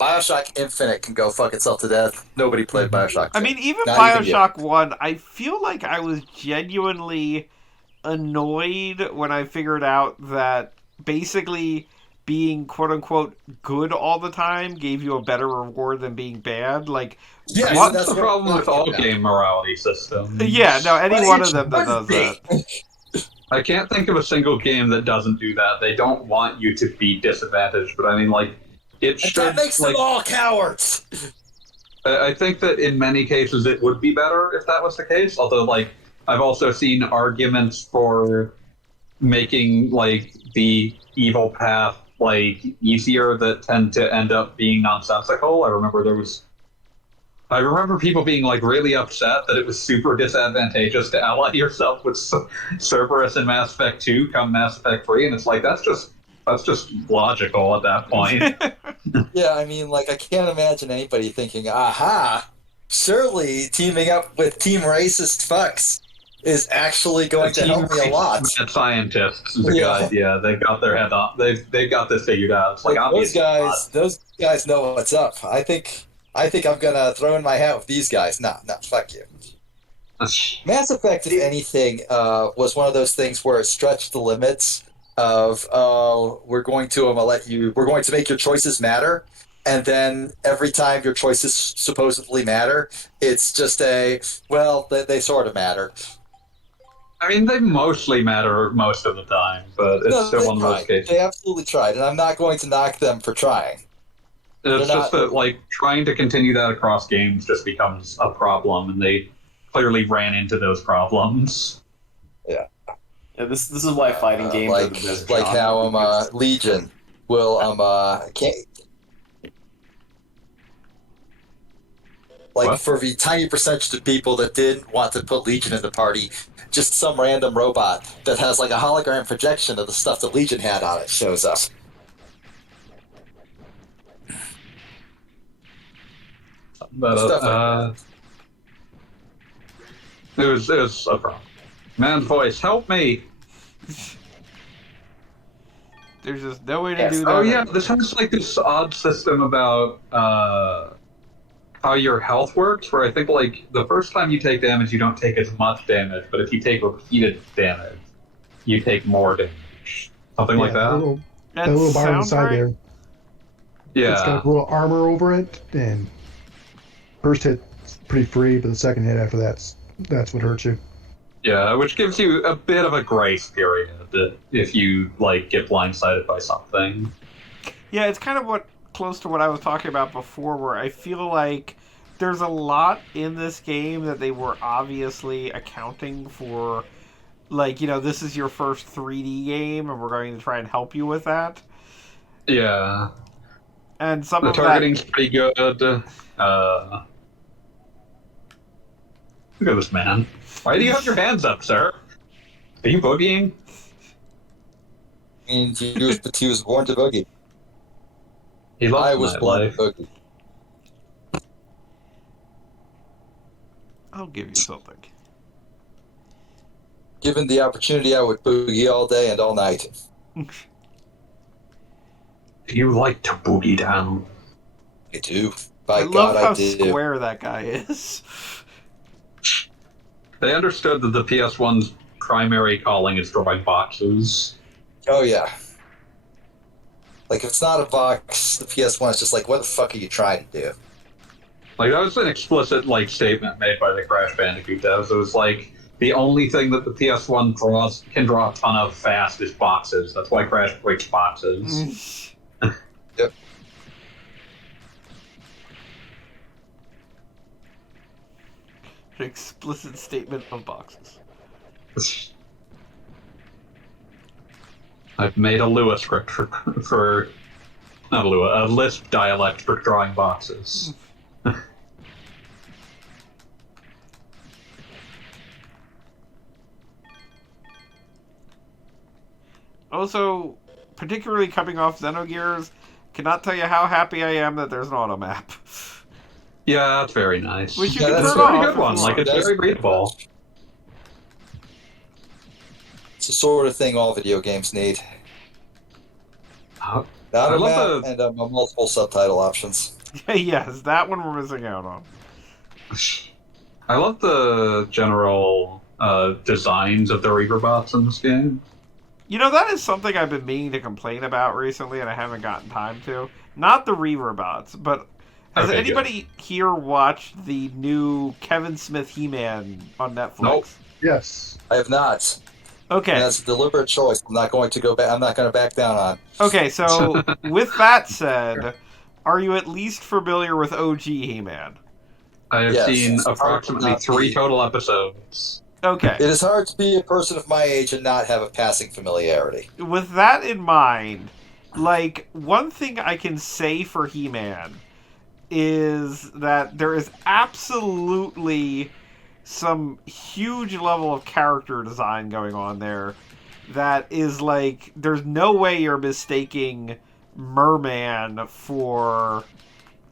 Bioshock Infinite can go fuck itself to death. Nobody played Bioshock 2. I mean, even Not even you. Bioshock 1, I feel like I was genuinely annoyed when I figured out that basically being quote unquote good all the time gave you a better reward than being bad. Like, Yes, what? That's that's the what I'm problem with talking all about. game morality Yeah, no, systems. any But one it of them that should does be. that. I can't think of a single game that doesn't do that. They don't want you to be disadvantaged, but I mean, like, it And that should, makes them like, all cowards. I think that in many cases it would be better if that was the case. Although, like, I've also seen arguments for making like the evil path like easier that tend to end up being nonsensical. I remember people being like really upset that it was super disadvantageous to ally yourself with Cerberus in Mass Effect 2 come Mass Effect 3, and it's like that's just logical at that point. Yeah, I mean, like, I can't imagine anybody thinking, aha, surely teaming up with Team Racist Fucks is actually The going to team help me a lot. mad scientists is a good Yeah. idea. They've got their head on. They've got this figured out. It's like Like, obviously not. those guys know what's up. I think I'm gonna throw in my hat with these guys. Nah, nah, fuck you. Mass Effect, if anything, was one of those things where it stretched the limits of, we're going to we're going to make your choices matter, and then every time your choices supposedly matter, it's just they sort of matter. I mean, they mostly matter most of the time, but it's No, still they one of those tried. cases. They absolutely tried, and I'm not going to knock them for trying. They're It's just not. that like trying to continue that across games just becomes a problem, and they clearly ran into those problems. Yeah. Yeah, this is why fighting games are the best Like genre. how Because Legion will can't like What? for the tiny percentage of people that didn't want to put Legion in the party, just some random robot that has like a hologram projection of the stuff that Legion had on it shows up. But Stuff like that. it was a problem. Man's voice, help me! There's just no way to yes, do that. Oh yeah, anyway. this has like this odd system about how your health works, where I think like the first time you take damage, you don't take as much damage, but if you take repeated damage, you take more damage. Something like Yeah, that. that little bar on the sounds side right. there. It's got Yeah. a little armor over it, and first hit's pretty free, but the second hit after that's what hurts you. Yeah, which gives you a bit of a grace period if you like get blindsided by something. Yeah, it's kind of close to what I was talking about before, where I feel like there's a lot in this game that they were obviously accounting for. Like, this is your first 3D game, and we're going to try and help you with that. Yeah, And some the of that, targeting's pretty good. Look at this man. Why do you have your hands up, sir? Are you boogieing? Means he was born to boogie. He loves I the was born to nightlife. boogie. I'll give you something. Given the opportunity, I would boogie all day and all night. Do you like to boogie down? I do. I By love God, I how do. square that guy is. They understood that the PS1's primary calling is drawing boxes. Oh yeah. Like if it's not a box, the PS1 is just like, what the fuck are you trying to do? Like that was an explicit like statement made by the Crash Bandicoot devs. It was like the only thing that the PS1 can draw a ton of fast is boxes. That's why Crash breaks boxes. Yep. An explicit statement of boxes. I've made a Lua script for not a Lua, a Lisp dialect for drawing boxes. Also, particularly coming off Xenogears, cannot tell you how happy I am that there's an auto map. Yeah, that's very nice. Which you Yeah, can that's turn a pretty off good if you one. want. Like, it's very readable. It's the sort of thing all video games need. Uh, Not I a love map and multiple subtitle options. Yes, that one we're missing out on. I love the general designs of the Reaver bots in this game. You know, that is something I've been meaning to complain about recently, and I haven't gotten time to. Not the Reaver bots, but has Okay, anybody here watched the new Kevin Smith He-Man on Netflix? Nope. Yes. I have not. Okay. And that's a deliberate choice. I'm not going to go back. I'm not going to back down on. Okay, so with that said, are you at least familiar with OG He-Man? I have Yes, seen it's approximately hard to not 3 be. total episodes. Okay. It is hard to be a person of my age and not have a passing familiarity. With that in mind, like, one thing I can say for He-Man is that there is absolutely some huge level of character design going on there that is like, there's no way you're mistaking Merman for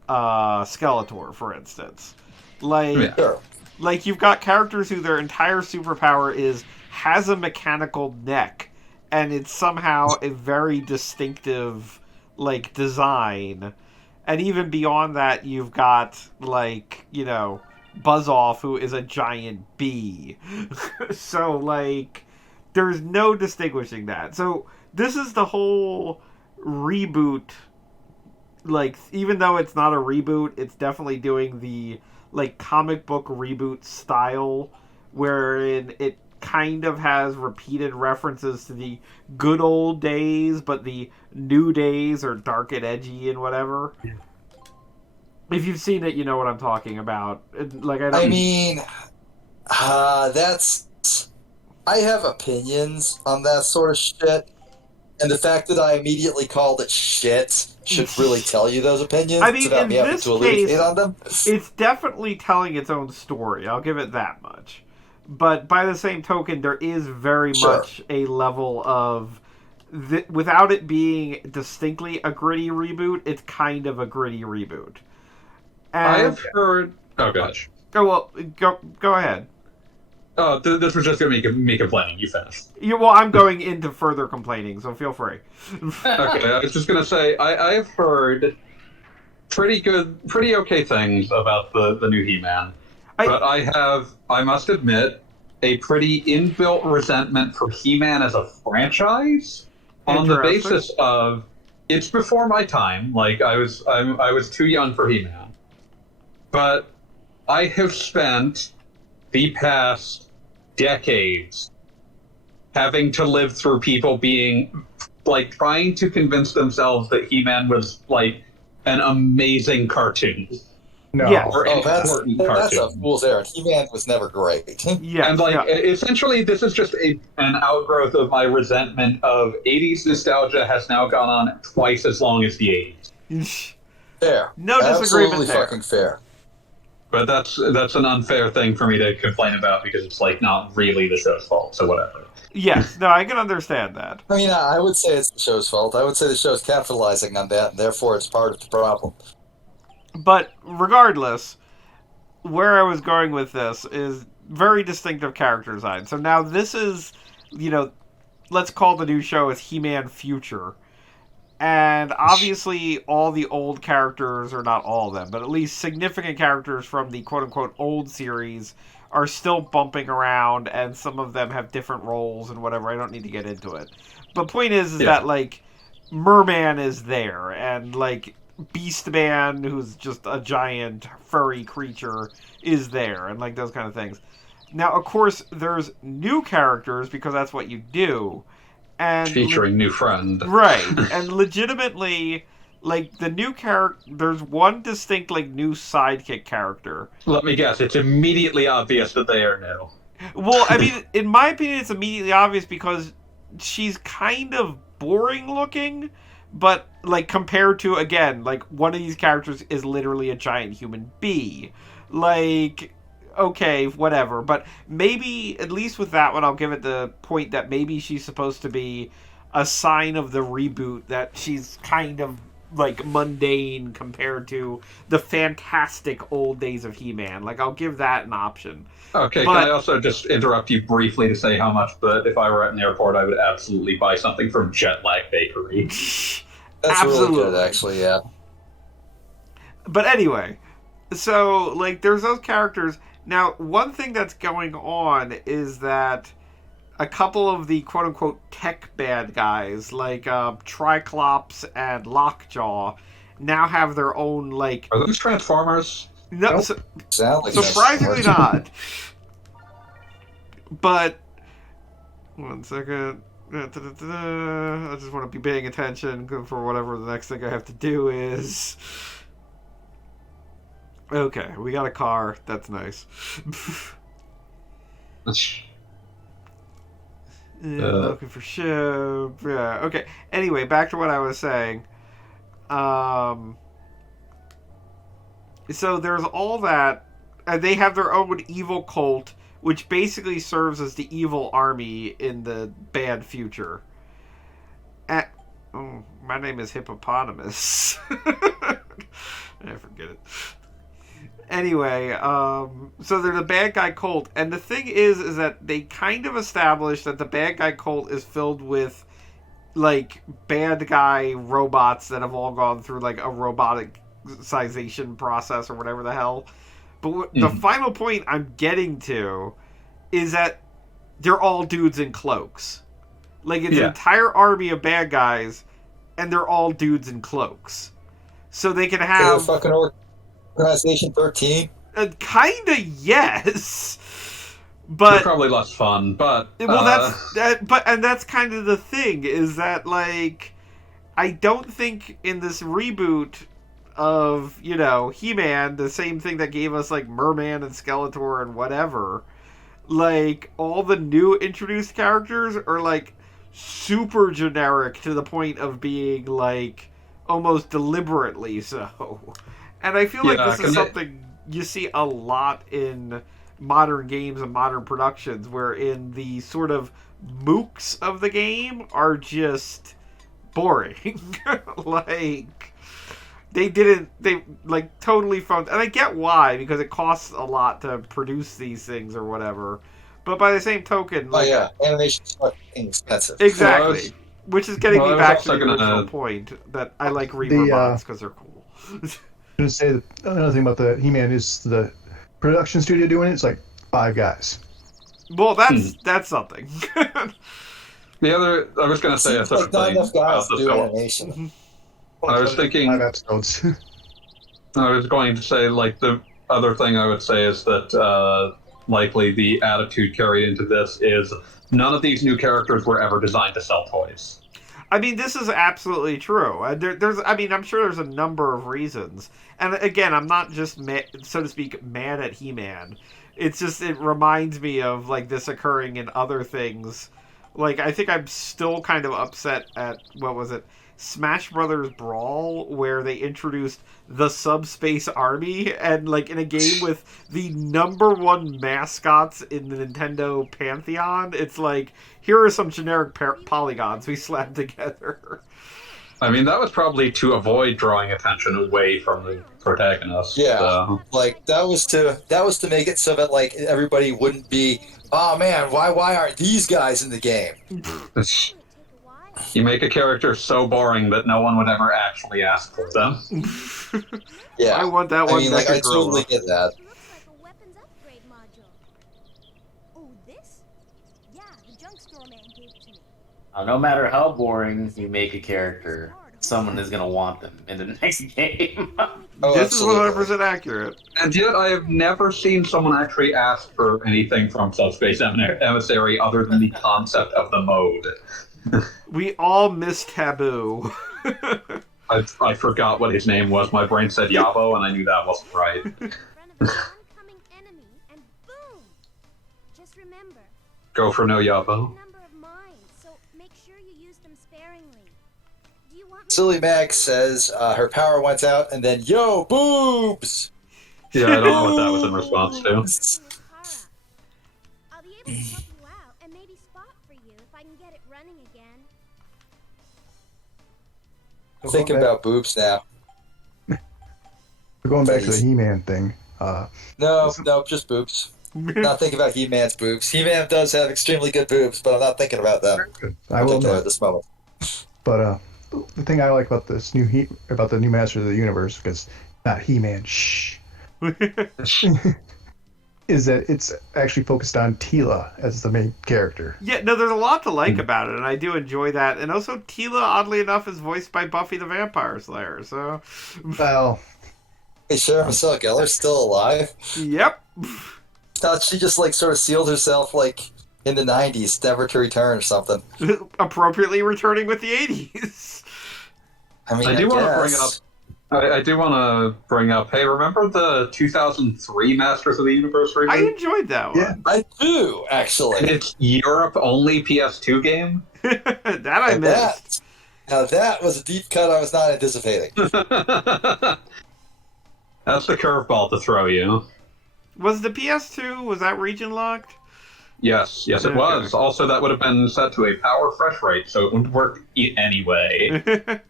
Skeletor, for instance. Like, Yeah. Sure. like you've got characters who their entire superpower is has a mechanical neck, and it's somehow a very distinctive like design. And even beyond that, you've got like, you know, Buzz Off, who is a giant bee. So like there's no distinguishing that. So this is the whole reboot. Like, even though it's not a reboot, it's definitely doing the like comic book reboot style, wherein it kind of has repeated references to the good old days, but the new days are dark and edgy and whatever. Yeah. If you've seen it, you know what I'm talking about. Like, I don't. I mean, that's. I have opinions on that sort of shit, and the fact that I immediately called it shit should really tell you those opinions I mean, without in me having this to elucidate case, on them. it's definitely telling its own story. I'll give it that much. But by the same token, there is very Sure. much a level of, without it being distinctly a gritty reboot, it's kind of a gritty reboot. I And, have heard. Oh gosh. go ahead. Oh, this was just going to be me complaining. You finished. Well, I'm going into further complaining, so feel free. Okay, I was just going to say I have heard pretty okay things about the new He-Man, but I must admit, a pretty inbuilt resentment for He-Man as a franchise on the Interesting. basis of it's before my time. Like I was too young for He-Man, but I have spent the past decades having to live through people being like trying to convince themselves that He-Man was like an amazing cartoon No. Yeah. or an That's important a cartoon. fool's errand. He-Man was never great. Yeah. And like yeah. essentially this is just an outgrowth of my resentment of 80s nostalgia has now gone on twice as long as the 80s. Fair. No disagreement Absolutely there. fucking fair. But that's an unfair thing for me to complain about because it's like not really the show's fault, so whatever. Yes, no, I can understand that. I mean, I would say it's the show's fault. I would say the show's capitalizing on that, and therefore it's part of the problem. But regardless, where I was going with this is very distinctive character design. So now this is, you know, let's call the new show as He-Man Future. And obviously all the old characters, or not all of them, but at least significant characters from the quote-unquote old series are still bumping around, and some of them have different roles and whatever. I don't need to get into it. But point is Yeah. that, like, Merman is there, and, like, Beastman, who's just a giant furry creature, is there, and, like, those kind of things. Now, of course, there's new characters, because that's what you do. And Featuring new friend. right, and legitimately, like, the new character, there's one distinct, like, new sidekick character. Let me guess, it's immediately obvious that they are new. Well, I mean, in my opinion, it's immediately obvious because she's kind of boring looking, but, like, compared to, again, like, one of these characters is literally a giant human bee. Like, okay, whatever, but maybe, at least with that one, I'll give it the point that maybe she's supposed to be a sign of the reboot that she's kind of like mundane compared to the fantastic old days of He-Man. Like, I'll give that an option. Okay, But- can I also just interrupt you briefly to say how much that if I were at an airport, I would absolutely buy something from Jetlag Bakery. That's Absolutely. really good, actually. Yeah. But anyway, so like there's those characters. Now, one thing that's going on is that a couple of the quote unquote tech bad guys, like Triclops and Lockjaw, now have their own like. Are those Transformers? No, Nope. Sound like surprisingly Transformers. not. But 1 second. I just want to be paying attention for whatever the next thing I have to do is. Okay, we got a car. That's nice. Looking for ship. Yeah. Okay. Anyway, back to what I was saying. So there's all that. They have their own evil cult, which basically serves as the evil army in the bad future. Oh, my name is Hippopotamus. I forget it. Anyway, so they're the bad guy cult, and the thing is that they kind of established that the bad guy cult is filled with like bad guy robots that have all gone through like a roboticization process or whatever the hell. But the final point I'm getting to is that they're all dudes in cloaks. Like, it's an entire army of bad guys, and they're all dudes in cloaks. So they can have... fucking Organization 13? Kinda, yes. But... They're probably less fun, but... Well, that's kind of the thing, is that, like... I don't think in this reboot of, you know, He-Man, the same thing that gave us, like, Merman and Skeletor and whatever, like, all the new introduced characters are, like, super generic to the point of being, like, almost deliberately so. And I feel like this is something you see a lot in modern games and modern productions, wherein the sort of mooks of the game are just boring. Like... They like totally phoned, and I get why, because it costs a lot to produce these things or whatever. But by the same token, like, animation's fucking expensive. Exactly, which is getting me back to the gonna... original point that I like Reaver bots because they're cool. I'm gonna say that another thing about the He-Man is the production studio doing it. It's like 5 guys. Well, that's something. The other, I was gonna say a like not enough guys to do animation. I was thinking 5 episodes. I was going to say, like, the other thing I would say is that likely the attitude carried into this is none of these new characters were ever designed to sell toys. I mean, this is absolutely true. I'm sure there's a number of reasons. And again, I'm not just, so to speak, mad at He-Man. It's just, it reminds me of, like, this occurring in other things. Like, I think I'm still kind of upset at, what was it? Smash Brothers Brawl, where they introduced the Subspace Army, and like in a game with the #1 mascots in the Nintendo Pantheon, it's like, here are some generic polygons we slapped together. I mean, that was probably to avoid drawing attention away from the protagonist. Yeah, so. like that was to make it so that like everybody wouldn't be, oh man, why aren't these guys in the game? You make a character so boring that no one would ever actually ask for them. Yeah, I want that one. I mean, like, I totally get that. It looks like a weapons upgrade module. Oh, this? Yeah, the junk store man gave it to me. No matter how boring you make a character, someone is gonna want them in the next game. This is 100% accurate. And yet I have never seen someone actually ask for anything from Subspace Emissary other than the concept of the mode. We all miss Taboo. I forgot what his name was. My brain said Yabo, and I knew that wasn't right. In front of an oncoming enemy, and boom! Just remember, Go for no a Yabo. number of mines, so make sure you use them sparingly. Do you want me Silly Mag says her power went out, and then yo boobs. Yeah, I don't know what that was in response to. I'll be able to help you out and maybe spot for you if I can get it running again. Thinking about boobs now. We're going back to the He-Man thing. No, just boobs. Not thinking about He-Man's boobs. He-Man does have extremely good boobs, but I'm not thinking about them. I will at not. this moment. But the thing I like about this about the new Masters of the Universe, because not He-Man, shh, is that it's actually focused on Tila as the main character. Yeah, no, there's a lot to like about it, and I do enjoy that. And also, Tila, oddly enough, is voiced by Buffy the Vampire Slayer. So, Well, Hey, Sarah Michelle Gellar's still alive? yep. Thought she just like sort of sealed herself like in the 90s, never to return or something. Appropriately returning with the 80s. I mean, I do want to bring guess. up. I do want to bring up. Hey, remember the 2003 Masters of the Universe reboot? I enjoyed that one. Yeah. I do, actually. It's Europe only PS2 game. That I And missed. now that was a deep cut I was not anticipating. That's the curveball to throw you. Was the PS2, was that region locked? Yes, it Okay. was. Also, that would have been set to a power refresh rate, so it wouldn't work anyway. I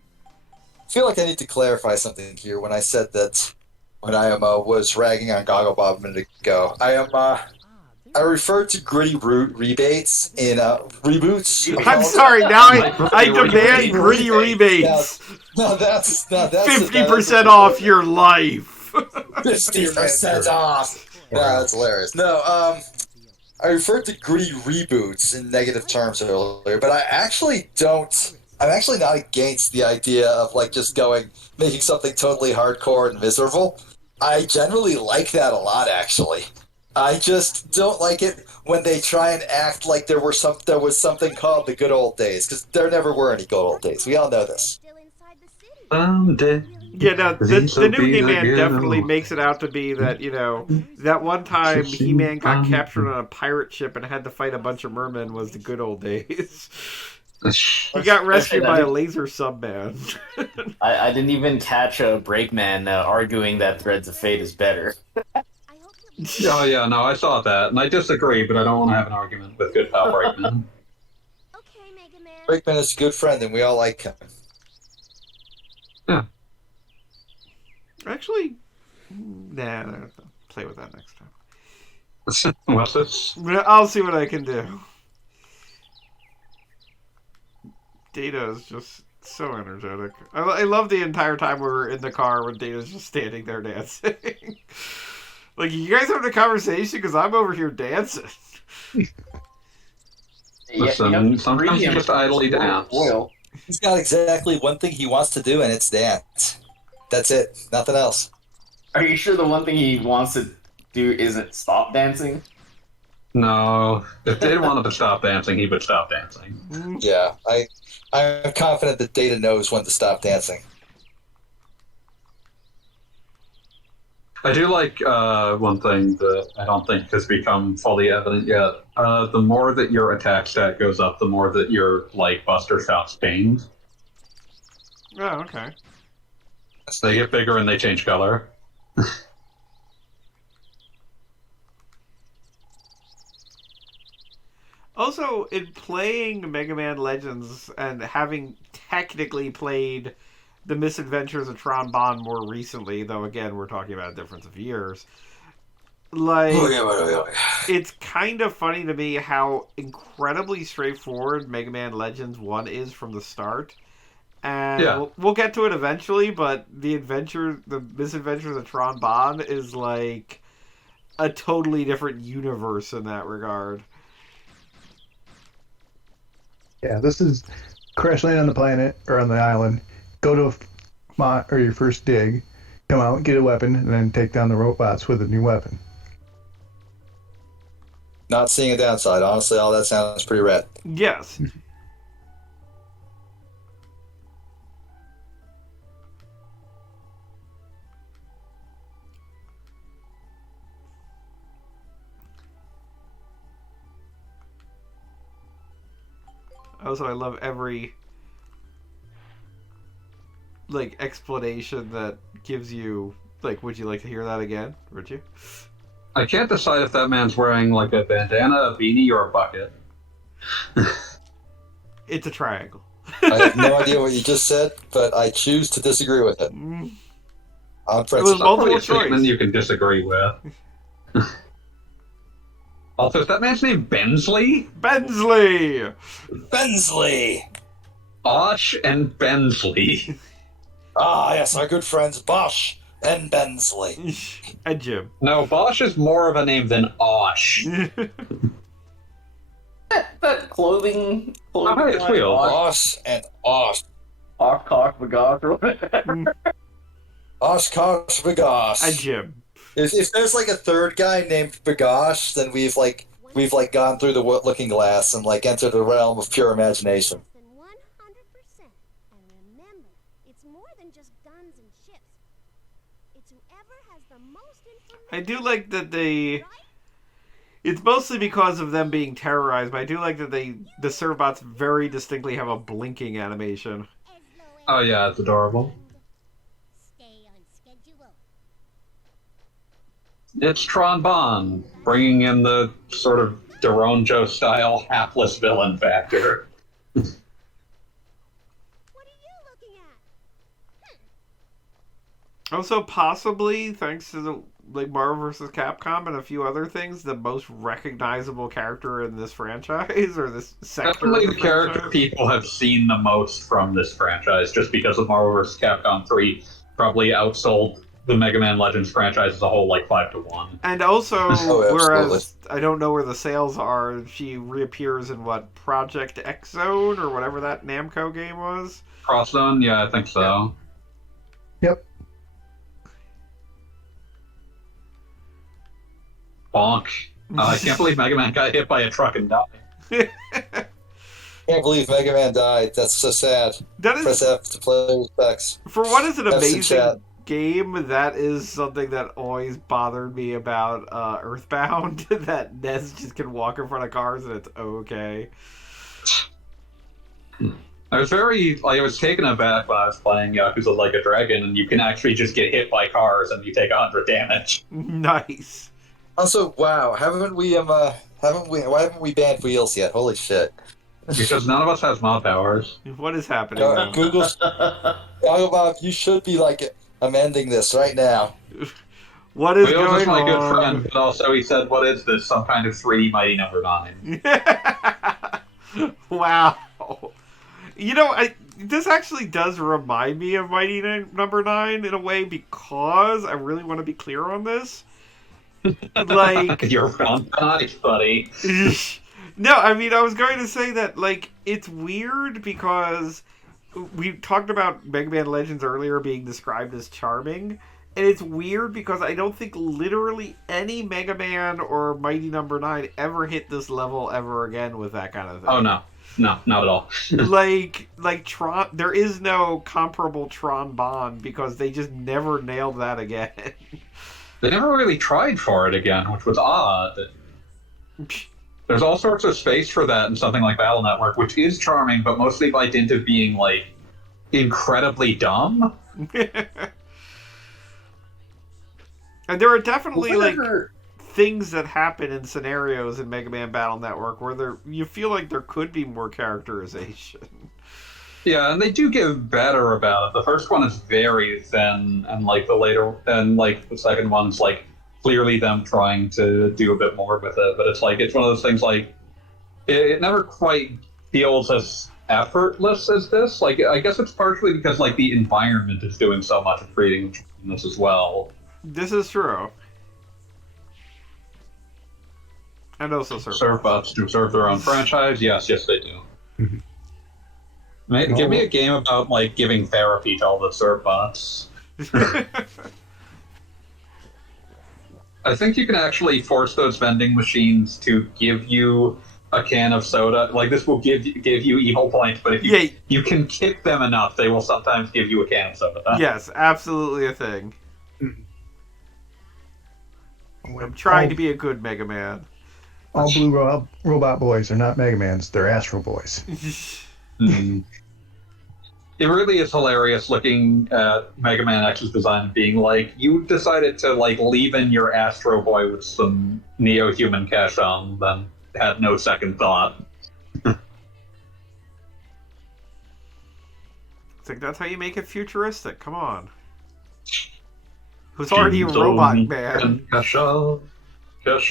feel like I need to clarify something here when I said that when I was ragging on Gogglebob a minute ago. I referred to gritty rebates in reboots. I'm sorry, now I demand gritty rebates. No, that's 50% off your life. 50% off. Yeah, that's hilarious. No, I referred to gritty reboots in negative terms earlier, but I'm actually not against the idea of like just making something totally hardcore and miserable. I generally like that a lot, actually. I just don't like it when they try and act like there was something called the good old days, because there never were any good old days. We all know this. Still inside the city. Someday. Yeah, no, These the will new be He-Man the definitely good makes it out to be that, that one time He-Man got captured on a pirate ship and had to fight a bunch of mermen was the good old days. He got rescued by a laser subman. I didn't even catch a Breakman arguing that Threads of Fate is better. I hope you'll Oh yeah, no, I saw that, and I disagree, but I don't want to have an argument with Good Pal Breakman. Okay, Mega Man. Breakman is a good friend, and we all like him. Actually, nah, I'll play with that next time. What's this? I'll see what I can do. Data is just so energetic. I love the entire time we were in the car when Data's just standing there dancing. Like, you guys having a conversation? Because I'm over here dancing. Listen, sometimes you just idly dance. Oil. He's got exactly one thing he wants to do, and it's dance. That's it. Nothing else. Are you sure the one thing he wants to do isn't stop dancing? No, if Data wanted to stop dancing, he would stop dancing. Yeah, I'm confident that Data knows when to stop dancing. I do like one thing that I don't think has become fully evident yet. The more that your attack stat goes up, the more that your Buster shots gained. Oh, okay. So they get bigger and they change color. Also, in playing Mega Man Legends and having technically played the Misadventures of Tron Bond more recently, though again we're talking about a difference of years, like it's kind of funny to me how incredibly straightforward Mega Man Legends 1 is from the start. And Yeah. we'll get to it eventually, but the Misadventures of Tron Bond is like a totally different universe in that regard. yeah, this is crash land on the planet or on the island. Go to your first dig, come out, get a weapon, and then take down the robots with a new weapon. Not seeing a downside. Honestly, all that sounds pretty rad. Yes. Also, I love every explanation that gives you would you like to hear that again? Would you? I can't decide if that man's wearing a bandana, a beanie, or a bucket. It's a triangle. I have no idea what you just said, but I choose to disagree with it. Mm. On It was principle. Probably multiple a statement choice. you can disagree with. Also, is that man's name Bensley? Bensley! Bensley! Osh and Bensley. Ah, yes, our good friends Bosch and Bensley. And Jim. No, Bosch is more of a name than Osh. That clothing hi, it's Wheel. Bosch and Osh. Oshkosh, Bagosh, or whatever. Oshkosh Bagosh. And Jim. If there's like a third guy named Bagosh, then we've gone through the looking glass and like entered the realm of pure imagination. Less than 100%. And remember, it's more than just guns and ships. It's whoever has the most information. I do like that they... Right? It's mostly because of them being terrorized, but I do like that the Servbots very distinctly have a blinking animation. Oh yeah, it's adorable. Stay on schedule. It's Tron Bonne, bringing in the sort of Daronjo-style hapless villain factor. What are you looking at? Also, possibly, thanks to the Marvel vs. Capcom and a few other things, the most recognizable character in this franchise, or this sector Definitely of the character franchise. people have seen the most from this franchise, just because of Marvel vs. Capcom 3 probably outsold the Mega Man Legends franchise as a whole like 5-1. And also, Oh, whereas I don't know where the sales are, she reappears in what, Project X Zone, or whatever that Namco game was? Cross Zone? Yeah, I think so. Yep. Bonk. I can't believe Mega Man got hit by a truck and died. Can't believe Mega Man died. That's so sad. That Press is, F to play respects. for what is an F to amazing chat. game, that is something that always bothered me about Earthbound, that Nez just can walk in front of cars and it's okay. I was taken aback when I was playing Yakuza Like a Dragon, and you can actually just get hit by cars and you take 100 damage. Nice. Also, wow, why haven't we banned wheels yet? Holy shit. Because none of us has mod powers. What is happening now? Google, Bob, you should be like amending this right now. What is Wheels going is my good on? friend, but also he said, what is this? Some kind of 3D Mighty Number 9. Wow. You know, this actually does remind me of Mighty Number 9 in a way, because I really want to be clear on this. Like, You're on nice, buddy. no, I mean, I was going to say that, like, it's weird because we talked about Mega Man Legends earlier being described as charming, and it's weird because I don't think literally any Mega Man or Mighty Number 9 ever hit this level ever again with that kind of thing. Oh, no. No, not at all. like Tron, there is no comparable Tron Bond because they just never nailed that again. They never really tried for it again, which was odd. There's all sorts of space for that in something like Battle Network, which is charming, but mostly by dint of being, like, incredibly dumb. And there are definitely, Whatever. things that happen in scenarios in Mega Man Battle Network where you feel like there could be more characterization. Yeah, and they do get better about it. The first one is very thin, and the second one's like clearly them trying to do a bit more with it. But it's one of those things like it never quite feels as effortless as this. Like, I guess it's partially because like the environment is doing so much of creating this as well. This is true. And also Servbots do serve their own franchise. Yes, they do. Mhm. Give me a game about like giving therapy to all the Servbots. I think you can actually force those vending machines to give you a can of soda. Like, this will give you evil points, but if you can kick them enough, they will sometimes give you a can of soda. Yes, absolutely a thing. I'm trying to be a good Mega Man. All blue robot boys are not Mega Mans, they're Astro Boys. Mm. It really is hilarious looking at Mega Man X's design and being like, you decided to like leave in your Astro Boy with some neo-human cash on, then had no second thought. It's like, that's how you make it futuristic. Come on. Who's already a robot man. Kasha. That's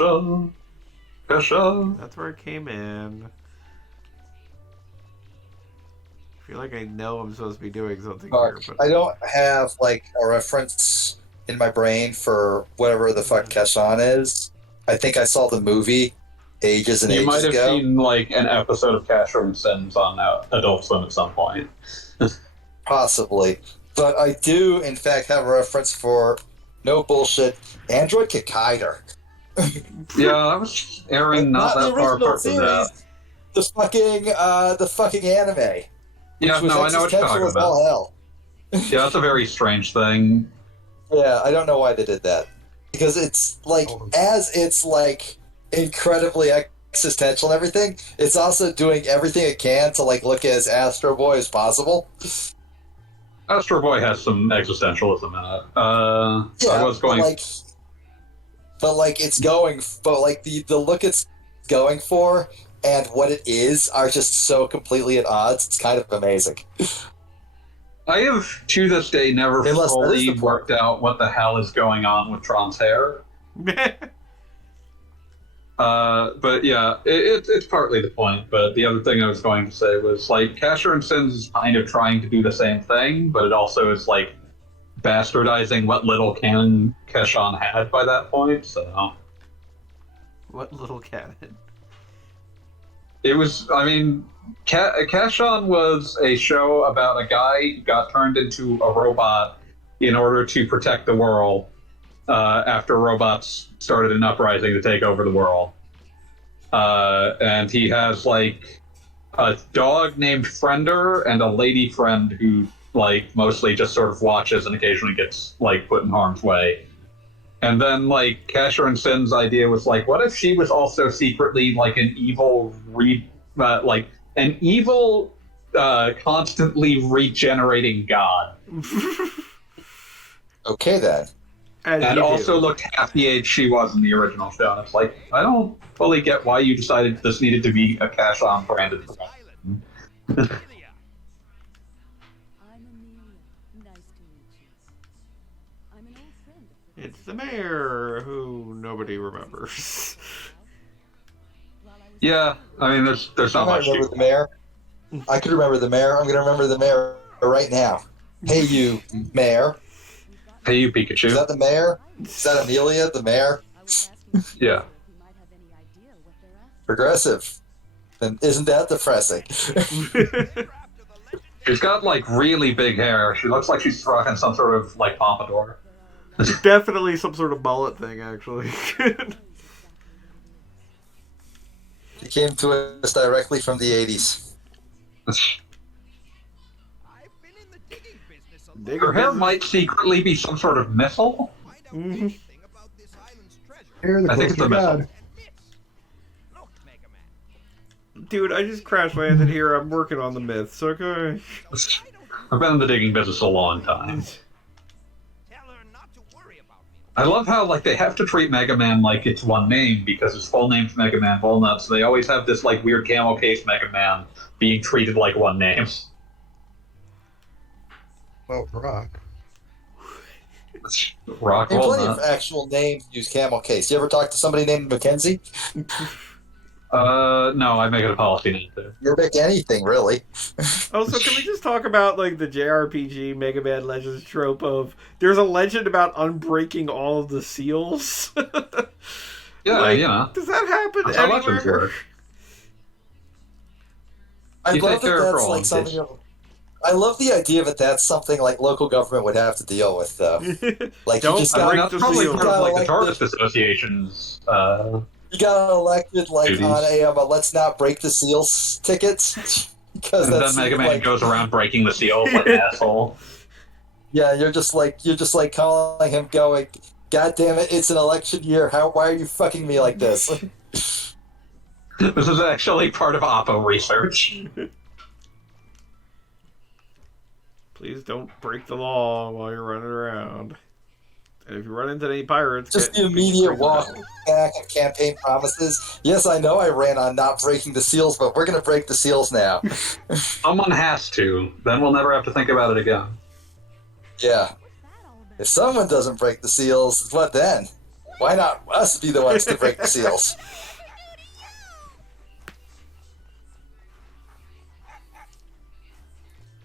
where it came in. I feel like I know I'm supposed to be doing something here, but I don't have like a reference in my brain for whatever the fuck Keshan is. I think I saw the movie ages and You ages might have ago. seen like an episode of Casher and Sims on Adult Swim at some point. Possibly. But I do, in fact, have a reference for, no bullshit, Android Kikaider. Yeah, I was airing not the that far original apart from that. series, the fucking anime. Yeah, Which was no, I know what you're existential talking as all about. hell. Yeah, that's a very strange thing. Yeah, I don't know why they did that. Because it's like, as it's like incredibly existential and everything, it's also doing everything it can to like look as Astro Boy as possible. Astro Boy has some existentialism in it. Yeah, I was going. but it's going, but like the look it's going for and what it is are just so completely at odds. It's kind of amazing. I have, to this day, never Unless that is fully the point. worked out what the hell is going on with Tron's hair. But yeah, it's partly the point. But the other thing I was going to say was, like, Casher and Sins is kind of trying to do the same thing, but it also is, like, bastardizing what little canon Keshan had by that point, so... What little canon? It was, I mean, Keshan was a show about a guy who got turned into a robot in order to protect the world after robots started an uprising to take over the world. And he has, like, a dog named Friender and a lady friend who, like, mostly just sort of watches and occasionally gets, like, put in harm's way. And then, like, Casher and Sin's idea was, like, what if she was also secretly, like, an evil, constantly regenerating god? Okay, then. And also looked half the age she was in the original show. And it's like, I don't fully get why you decided this needed to be a Cash-On branded product. It's the mayor, who nobody remembers. Yeah, I mean, there's not much. I remember the mayor. I could remember the mayor. I'm going to remember the mayor right now. Hey, you, mayor. Hey, you, Pikachu. Is that the mayor? Is that Amelia, the mayor? Yeah. Progressive. And isn't that depressing? She's got, like, really big hair. She looks like she's rocking some sort of, like, pompadour. Definitely some sort of mullet thing, actually. She came to us directly from the 80s. Her hair might secretly be some sort of missile. Mm-hmm. I think it's the missile. Dude, I just crash landed here. I'm working on the myths, okay? I've been in the digging business a long time. I love how, like, they have to treat Mega Man like it's one name because his full name's Mega Man Volnut, so they always have this, like, weird camel case Mega Man being treated like one name. Well, Rock. Rock There's plenty Volnut. of actual names use camel case. You ever talk to somebody named Mackenzie? No, I make it a policy not to. You'll make anything, really. Also, can we just talk about, like, the JRPG Mega Man Legends trope of there's a legend about unbreaking all of the seals? Yeah, like, you know. Does that happen That's how legends anywhere? work. I You love take care that of that's all like of something. this. I love the idea that that's something like local government would have to deal with, though. Like Don't you just break got the That's probably seal. part of, like, the Like tourist association's, you got elected like duties. on a let's not break the seals tickets because and that's then Mega Man like, goes around breaking the seals like an asshole. yeah, you're just like calling him, going, God damn it, it's an election year. Why are you fucking me like this? This is actually part of Oppo research. Please don't break the law while you're running around. And if you run into any pirates, Just the immediate walk back of campaign promises. Yes, I know I ran on not breaking the seals, but we're going to break the seals now. Someone has to. Then we'll never have to think about it again. Yeah. If someone doesn't break the seals, what then? Why not us be the ones to break the seals?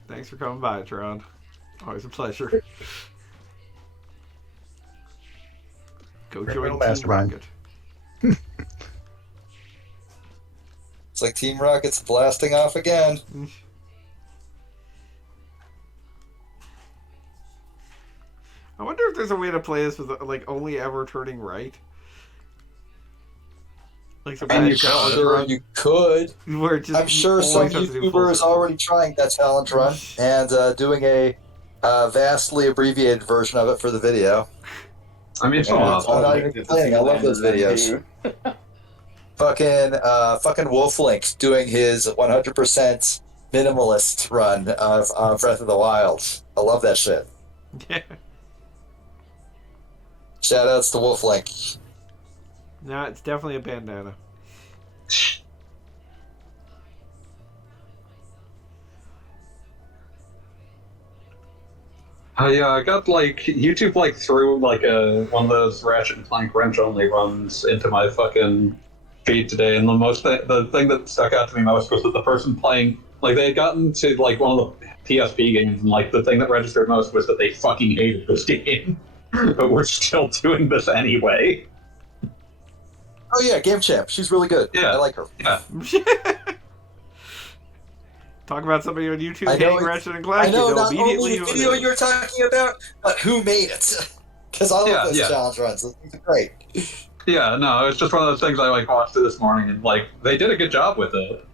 Thanks for coming by, Tron. Always a pleasure. Go join Team Mastermind. Rocket. It's like Team Rocket's blasting off again. I wonder if there's a way to play this with like only ever turning right. Like some I'm kind of challenge sure run, you could. where it just I'm sure some always has to do full YouTuber is circle. already trying that challenge run and doing a vastly abbreviated version of it for the video. I mean, it's Yeah, not I'm not even complaining. I love those videos. Fucking Wolflink doing his 100% minimalist run of Breath of the Wild. I love that shit. Yeah. Shoutouts to Wolflink. No, it's definitely a bandana. I got like YouTube like threw like one of those Ratchet and Clank wrench only runs into my fucking feed today, and the thing that stuck out to me most was that the person playing like they had gotten to like one of the PSP games, and like the thing that registered most was that they fucking hated this game, but we're still doing this anyway. Oh yeah, Game Champ. She's really good. Yeah. I like her. Yeah. Talk about somebody on YouTube I know hating Ratchet and Clank. I know you not immediately only the who it video is. you're talking about, but who made it. Because I love those challenge runs. Those things are great. Yeah, no, it's just one of those things I like watched it this morning, and like they did a good job with it.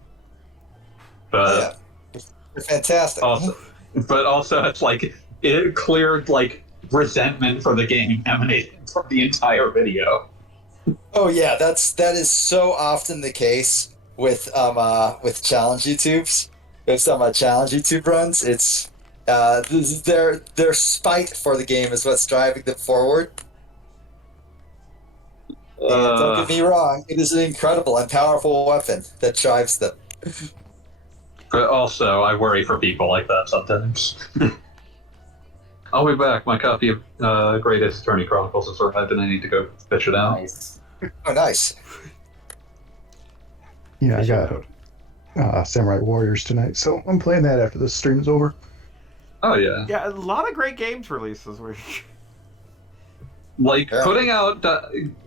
But They're fantastic. but also it's like it cleared like resentment for the game emanating from the entire video. Oh yeah, that is so often the case with challenge YouTubes. With some challenge YouTube runs, it's their spite for the game is what's driving them forward. And don't get me wrong, it is an incredible and powerful weapon that drives them. But also, I worry for people like that sometimes. I'll be back. My copy of Great Ace Attorney Chronicles has arrived, and I need to go fetch it out. Nice. Oh, nice. Yeah, I got Samurai Warriors tonight, so I'm playing that after the stream's over. Oh yeah. Yeah, a lot of great games released this week. Like putting out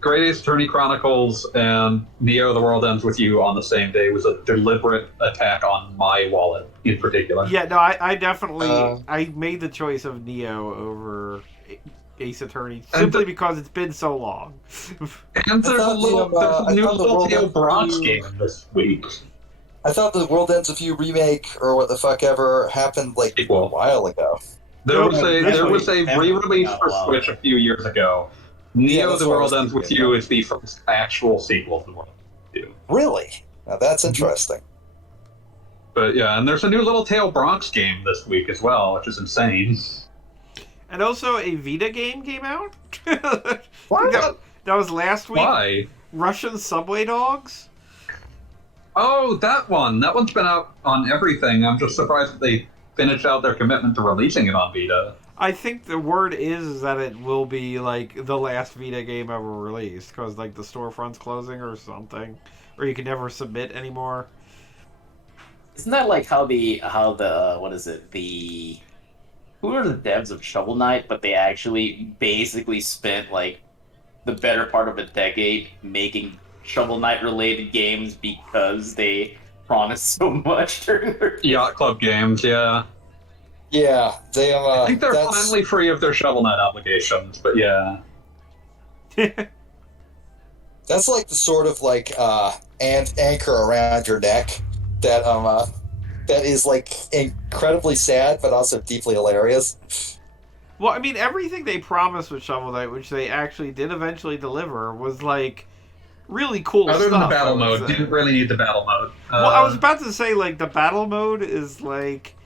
Great Ace Attorney Chronicles and Neo: The World Ends with You on the same day was a deliberate attack on my wallet in particular. Yeah, no, I definitely I made the choice of Neo over Ace Attorney simply because it's been so long. And there's a new little Theo Bronx game this week. I thought the World Ends with You remake or what the fuck ever happened like a while ago. There was a re-release for Switch a few years ago. Neo: The World Ends with You is the first actual sequel to The World Ends with You. Really? Now that's interesting. But yeah, and there's a new little Tail Bronx game this week as well, which is insane. And also a Vita game came out. What? That was last week. Why? Russian Subway Dogs. Oh, that one. That one's been out on everything. I'm just surprised that they finished out their commitment to releasing it on Vita. I think the word is that it will be like the last Vita game ever released because like the storefront's closing or something, or you can never submit anymore. Isn't that like how the what is it, who are the devs of Shovel Knight, but they actually basically spent like the better part of a decade making Shovel Knight related games because they promised so much during their Yacht Club Games, yeah. Yeah, they I think they're finally free of their Shovel Knight obligations, but yeah. That's like the sort of like anchor around your neck that that is like incredibly sad but also deeply hilarious. Well, I mean, everything they promised with Shovel Knight, which they actually did eventually deliver, was like really cool Other stuff. than the battle mode, didn't really need the battle mode. Well, I was about to say, like, the battle mode is, like,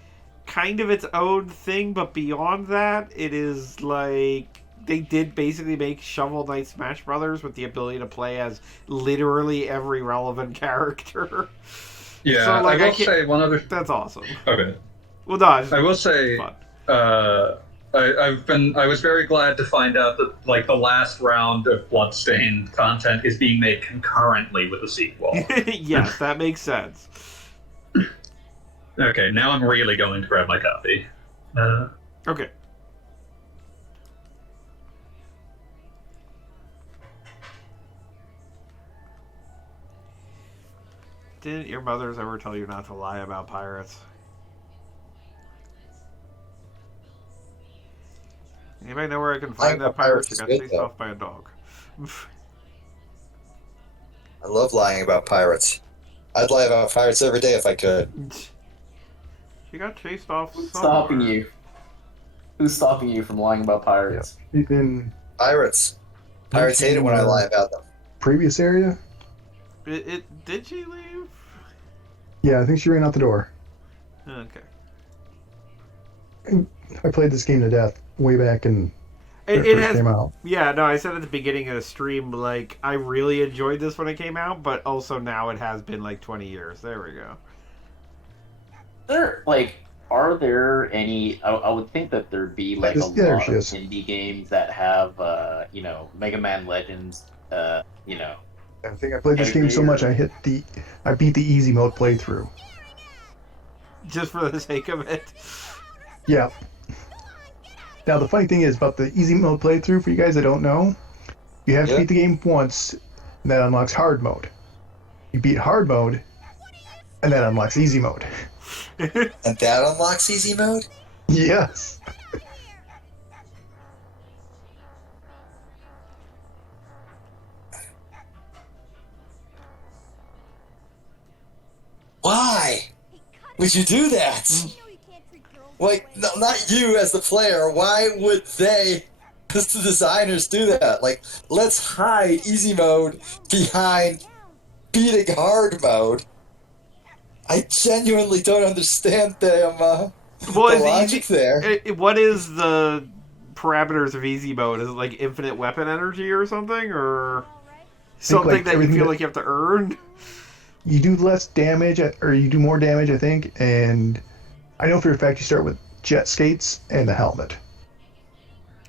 kind of its own thing, but beyond that, it is, like, they did basically make Shovel Knight Smash Brothers with the ability to play as literally every relevant character. Yeah, So, like, I will say one other. That's awesome. Okay. Well, no, I will say, fun. I was very glad to find out that like the last round of Bloodstained content is being made concurrently with the sequel. Yes, that makes sense. Okay, now I'm really going to grab my copy. Okay. Didn't your mothers ever tell you not to lie about pirates? Anybody know where I can find that pirate? She got chased off by a dog. I love lying about pirates. I'd lie about pirates every day if I could. She got chased off. Who's stopping you? Who's stopping you from lying about pirates? Yeah. She's in Pirates. Pirates hate it when I lie about them. previous area. Did she leave? Yeah, I think she ran out the door. Okay. I played this game to death way back in when it It first has, came out. yeah, no, I said at the beginning of the stream, like, I really enjoyed this when it came out, but also now it has been like 20 years. There we go. Are there any? I would think that there'd be like a lot of indie games that have, Mega Man Legends. I think I played this game so much I beat the easy mode playthrough. Just for the sake of it. Yeah. Now the funny thing is about the easy mode playthrough, for you guys that don't know, you have to beat the game once, and that unlocks hard mode. You beat hard mode, and that unlocks easy mode. And that unlocks easy mode? Yes. Why would you do that? Like, no, not you as the player. Why would they, as the designers, do that? Like, let's hide easy mode behind beating hard mode. I genuinely don't understand the logic there. What is the parameters of easy mode? Is it like infinite weapon energy or something? Or something that you feel like you have to earn? You do less damage, or you do more damage, I think, and I know for a fact you start with jet skates and the helmet.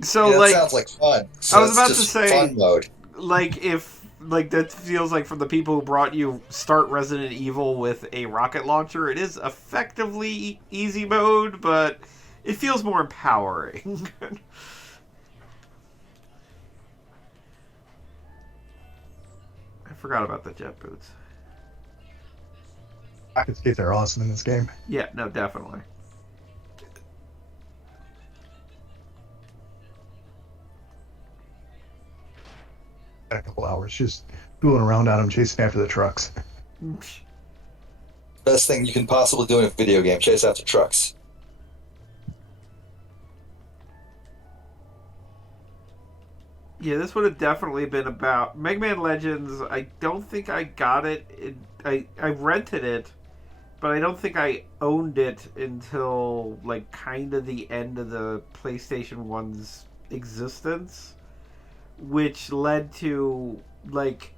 So, that sounds like fun. So I was about to say, fun mode. That feels like from the people who brought you Start Resident Evil with a rocket launcher, it is effectively easy mode, but it feels more empowering. I forgot about the jet boots. Rocket skates are awesome in this game. Yeah, no, definitely. A couple hours just fooling around on them, chasing after the trucks. Best thing you can possibly do in a video game: chase after trucks. Yeah, this would have definitely been about Mega Man Legends. I don't think I got it. I rented it, but I don't think I owned it until like kind of the end of the PlayStation 1's existence, which led to like,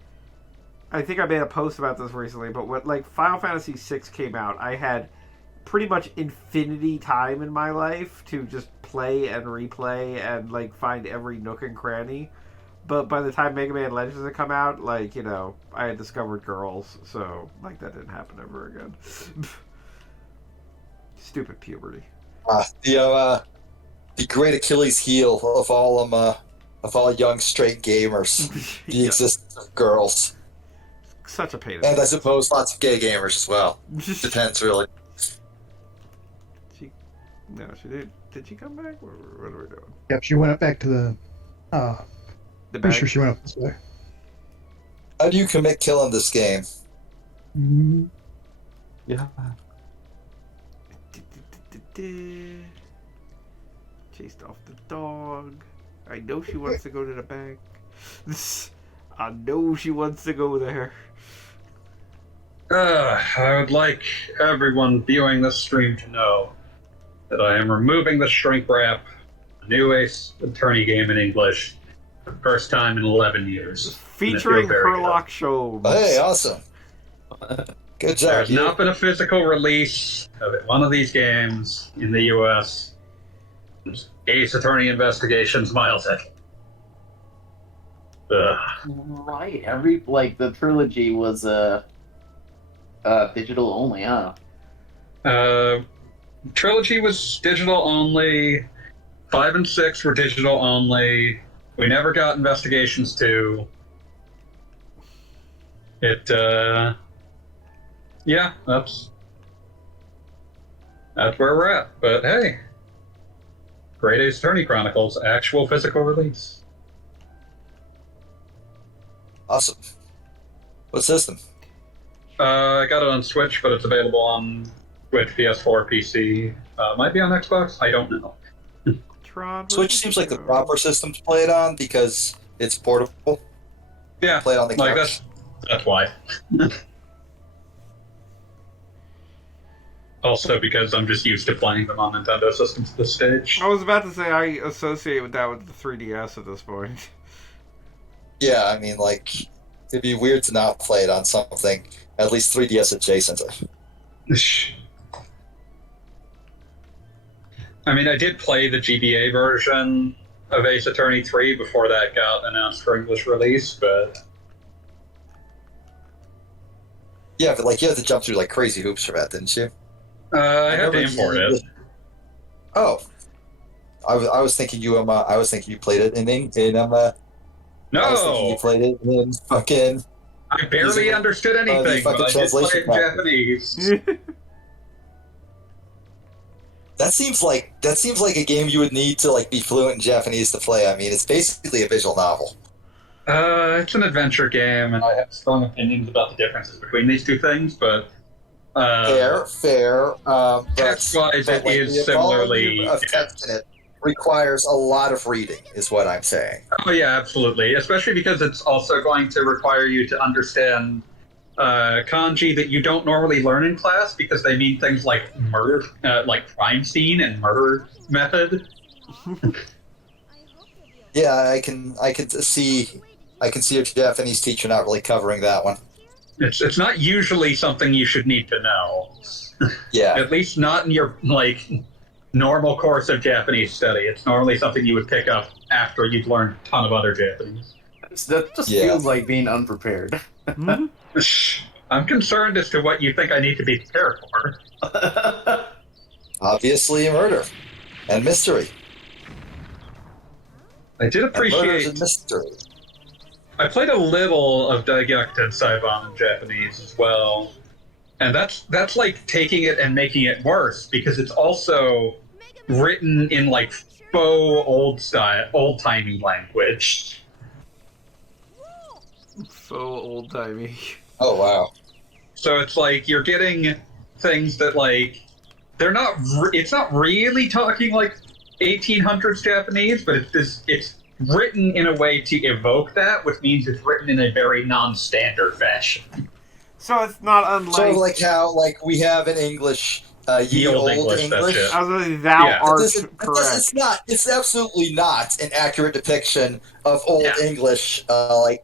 I think I made a post about this recently, but when like Final Fantasy VI came out, I had pretty much infinity time in my life to just play and replay and like find every nook and cranny. But by the time Mega Man Legends had come out, like, I had discovered girls, so like that didn't happen ever again. Stupid puberty. The great Achilles heel of all young straight gamers, the existence of girls. Such a pain. And I suppose lots of gay gamers as well. Depends, really. No, she did. Did she come back? What are we doing? Yep, she went up back to the pretty back? sure she went up this way. How do you commit kill in this game? Mm-hmm. Yeah. Chased off the dog. I know she wants to go to the bank. I know she wants to go there. I would like everyone viewing this stream to know that I am removing the shrink wrap A new Ace Attorney game in English. First time in 11 years. Featuring very good. Herlock Sholmes. Hey, awesome. Good job. There's not been a physical release of one of these games in the U.S. Ace Attorney Investigations miles it. Right. The trilogy was digital only, huh? Trilogy was digital only. 5 and 6 were digital only. We never got Investigations 2. Yeah, that's where we're at. But hey, Great Ace Attorney Chronicles, actual physical release. Awesome. What system? I got it on Switch, but it's available on Switch, PS4, PC. Might be on Xbox. I don't know. Switch seems like the proper system to play it on because it's portable. Yeah, play it on the couch. That's why. Also, because I'm just used to playing them on Nintendo systems at this stage. I was about to say I associate with that with the 3DS at this point. Yeah, I mean, it'd be weird to not play it on something at least 3DS adjacent. I mean, I did play the GBA version of Ace Attorney 3 before that got announced for English release, but... Yeah, but you had to jump through crazy hoops for that, didn't you? I had to import it. Oh, I was thinking you played it in No, I was thinking you played it in fucking. I barely understood anything, but I did play it in Japanese. That seems like a game you would need to be fluent in Japanese to play. I mean, it's basically a visual novel. It's an adventure game, and I have strong opinions about the differences between these two things, but... Fair. Text-wise, it is similarly... of text in it requires a lot of reading, is what I'm saying. Oh yeah, absolutely. Especially because it's also going to require you to understand kanji that you don't normally learn in class because they mean things like murder, like crime scene and murder method. Yeah, I can see your Japanese teacher not really covering that one. It's not usually something you should need to know. Yeah. At least not in your normal course of Japanese study. It's normally something you would pick up after you've learned a ton of other Japanese. That just feels like being unprepared. I'm concerned as to what you think I need to be prepared for. Obviously, murder and mystery. I did appreciate and mystery. I played a little of Daigyakuten Saiban in Japanese as well, and that's like taking it and making it worse because it's also written in faux old-timey language. So old-timey. Oh wow! So it's you're getting things that they're not. It's not really talking 1800s Japanese, but it's written in a way to evoke that, which means it's written in a very non-standard fashion. So it's not unlike... Sort of how we have in English, ye Old English. English. I was going to say, thou art correct. It's absolutely not an accurate depiction of Old English, or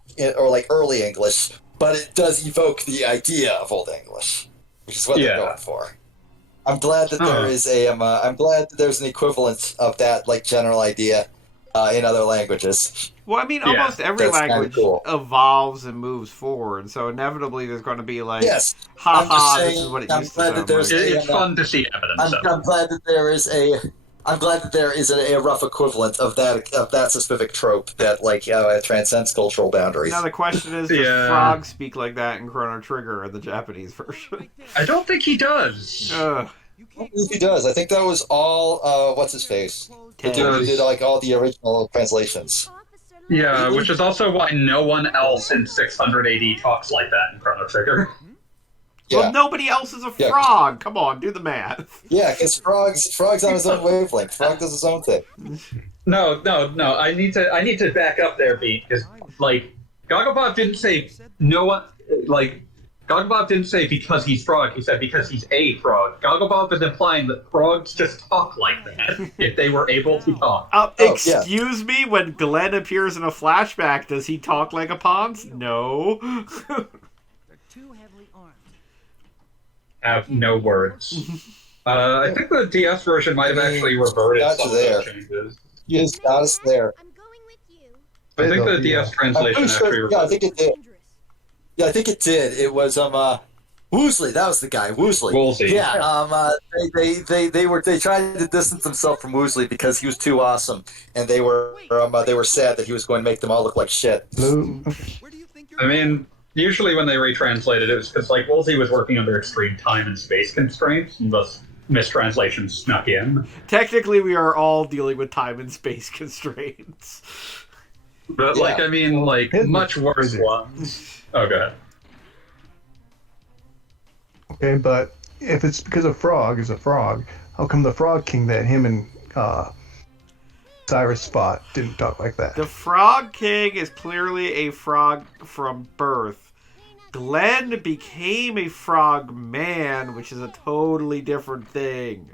early English, but it does evoke the idea of Old English, which is what they're going for. I'm glad that there is I'm glad that there's an equivalent of that general idea in other languages. Well, I mean, almost every language evolves and moves forward, so inevitably there's going to be yes, this is what it used to sound like. It's fun to see evidence. I'm glad that there is a rough equivalent of that specific trope that transcends cultural boundaries. Now the question is, does Frog speak like that in Chrono Trigger or the Japanese version? I don't think he does. I don't think he does. I think that was all what's his face. He did all the original translations. Yeah, which is also why no one else in 600 AD talks like that in Chrono Trigger. Yeah. Well, nobody else is a frog. Come on, do the math. Yeah, because Frog's on his own wavelength. Frog does his own thing. No. I need to back up there, Beat, because Gogglebot didn't say no one. Gogglebob didn't say because he's frog, he said because he's a frog. Gogglebob is implying that frogs just talk like that, if they were able to talk. Excuse me, when Glenn appears in a flashback, does he talk like a Pons? No. They're too heavily armed. Have no words. I think the DS version might have actually reverted some of those changes. Yes, got us there. I'm going with you. I think the DS translation actually reverted. Yeah, I think it did. Yeah, I think it did. It was Woosley. That was the guy. Woosley. Yeah. They tried to distance themselves from Woosley because he was too awesome, and they were sad that he was going to make them all look like shit. I mean, usually when they retranslated it was because like Woolsey was working under extreme time and space constraints, and thus mistranslations snuck in. Technically, we are all dealing with time and space constraints. But like, I mean, like much worse ones. Oh, go ahead. Okay, but if it's because a frog is a frog, how come the Frog King that him and Cyrus Spot didn't talk like that? The Frog King is clearly a frog from birth. Glenn became a frog man, which is a totally different thing.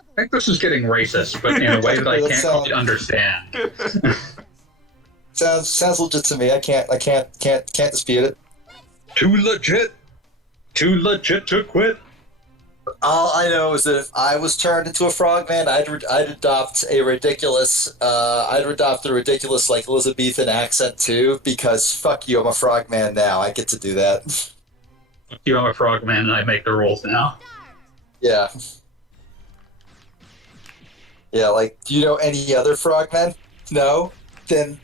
I think this is getting racist, but in a way that I can't quite understand. Sounds legit to me. I can't dispute it. Too legit to quit. All I know is that if I was turned into a frogman, I'd adopt a ridiculous like Elizabethan accent too, because fuck you, I'm a frogman now. I get to do that. Fuck you, I'm a frogman, and I make the rules now. Yeah. Yeah, like, do you know any other frogmen? No? Then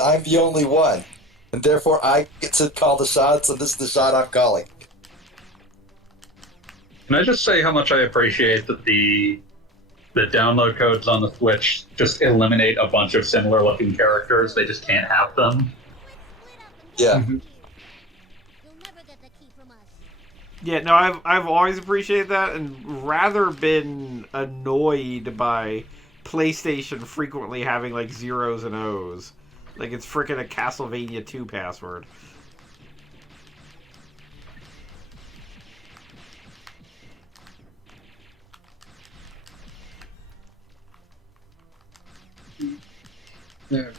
I'm the only one. And therefore I get to call the shots, and this is the shot I'm calling. Can I just say how much I appreciate that the download codes on the Switch just eliminate a bunch of similar looking characters? They just can't have them. Yeah. You'll never get the key from us. Yeah, no, I've always appreciated that and rather been annoyed by PlayStation frequently having like zeros and O's. Like it's frickin' a Castlevania 2 password. Yeah.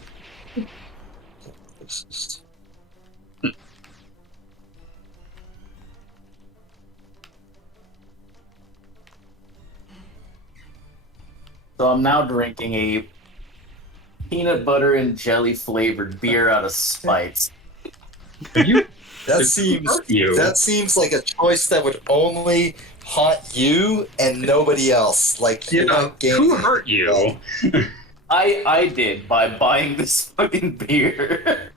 So I'm now drinking a peanut butter and jelly flavored beer out of spite. That seems like a choice that would only haunt you and nobody else. Like, who hurt you? I did by buying this fucking beer.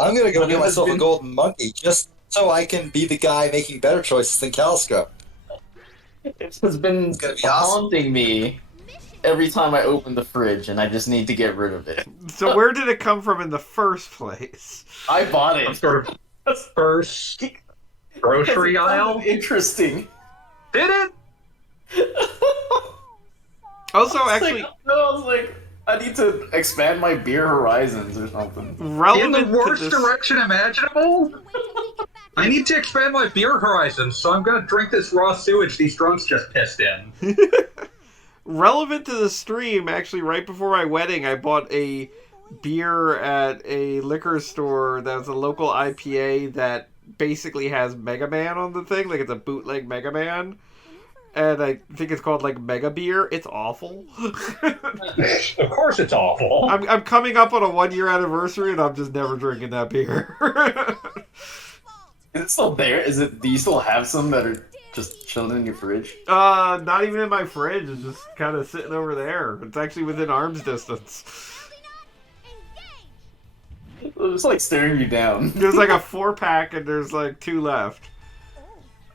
I'm gonna go get myself a golden monkey just so I can be the guy making better choices than Calsco. It has been haunting me every time I open the fridge, and I just need to get rid of it. So where did it come from in the first place? I bought it. Some sort of first grocery aisle? Interesting. Did it? Also, actually... I was like, I need to expand my beer horizons or something. In the worst direction imaginable? I need to expand my beer horizons, so I'm gonna drink this raw sewage these drunks just pissed in. Relevant to the stream, actually, right before my wedding, I bought a beer at a liquor store that was a local IPA that basically has Mega Man on the thing. Like, it's a bootleg Mega Man. And I think it's called, like, Mega Beer. It's awful. Of course it's awful. I'm coming up on a 1-year anniversary, and I'm just never drinking that beer. Is it still there? Do you still have some that are just chilling in your fridge? Not even in my fridge. It's just kind of sitting over there. It's actually within arm's distance. It's like staring you down. There's like a 4-pack, and there's like 2 left.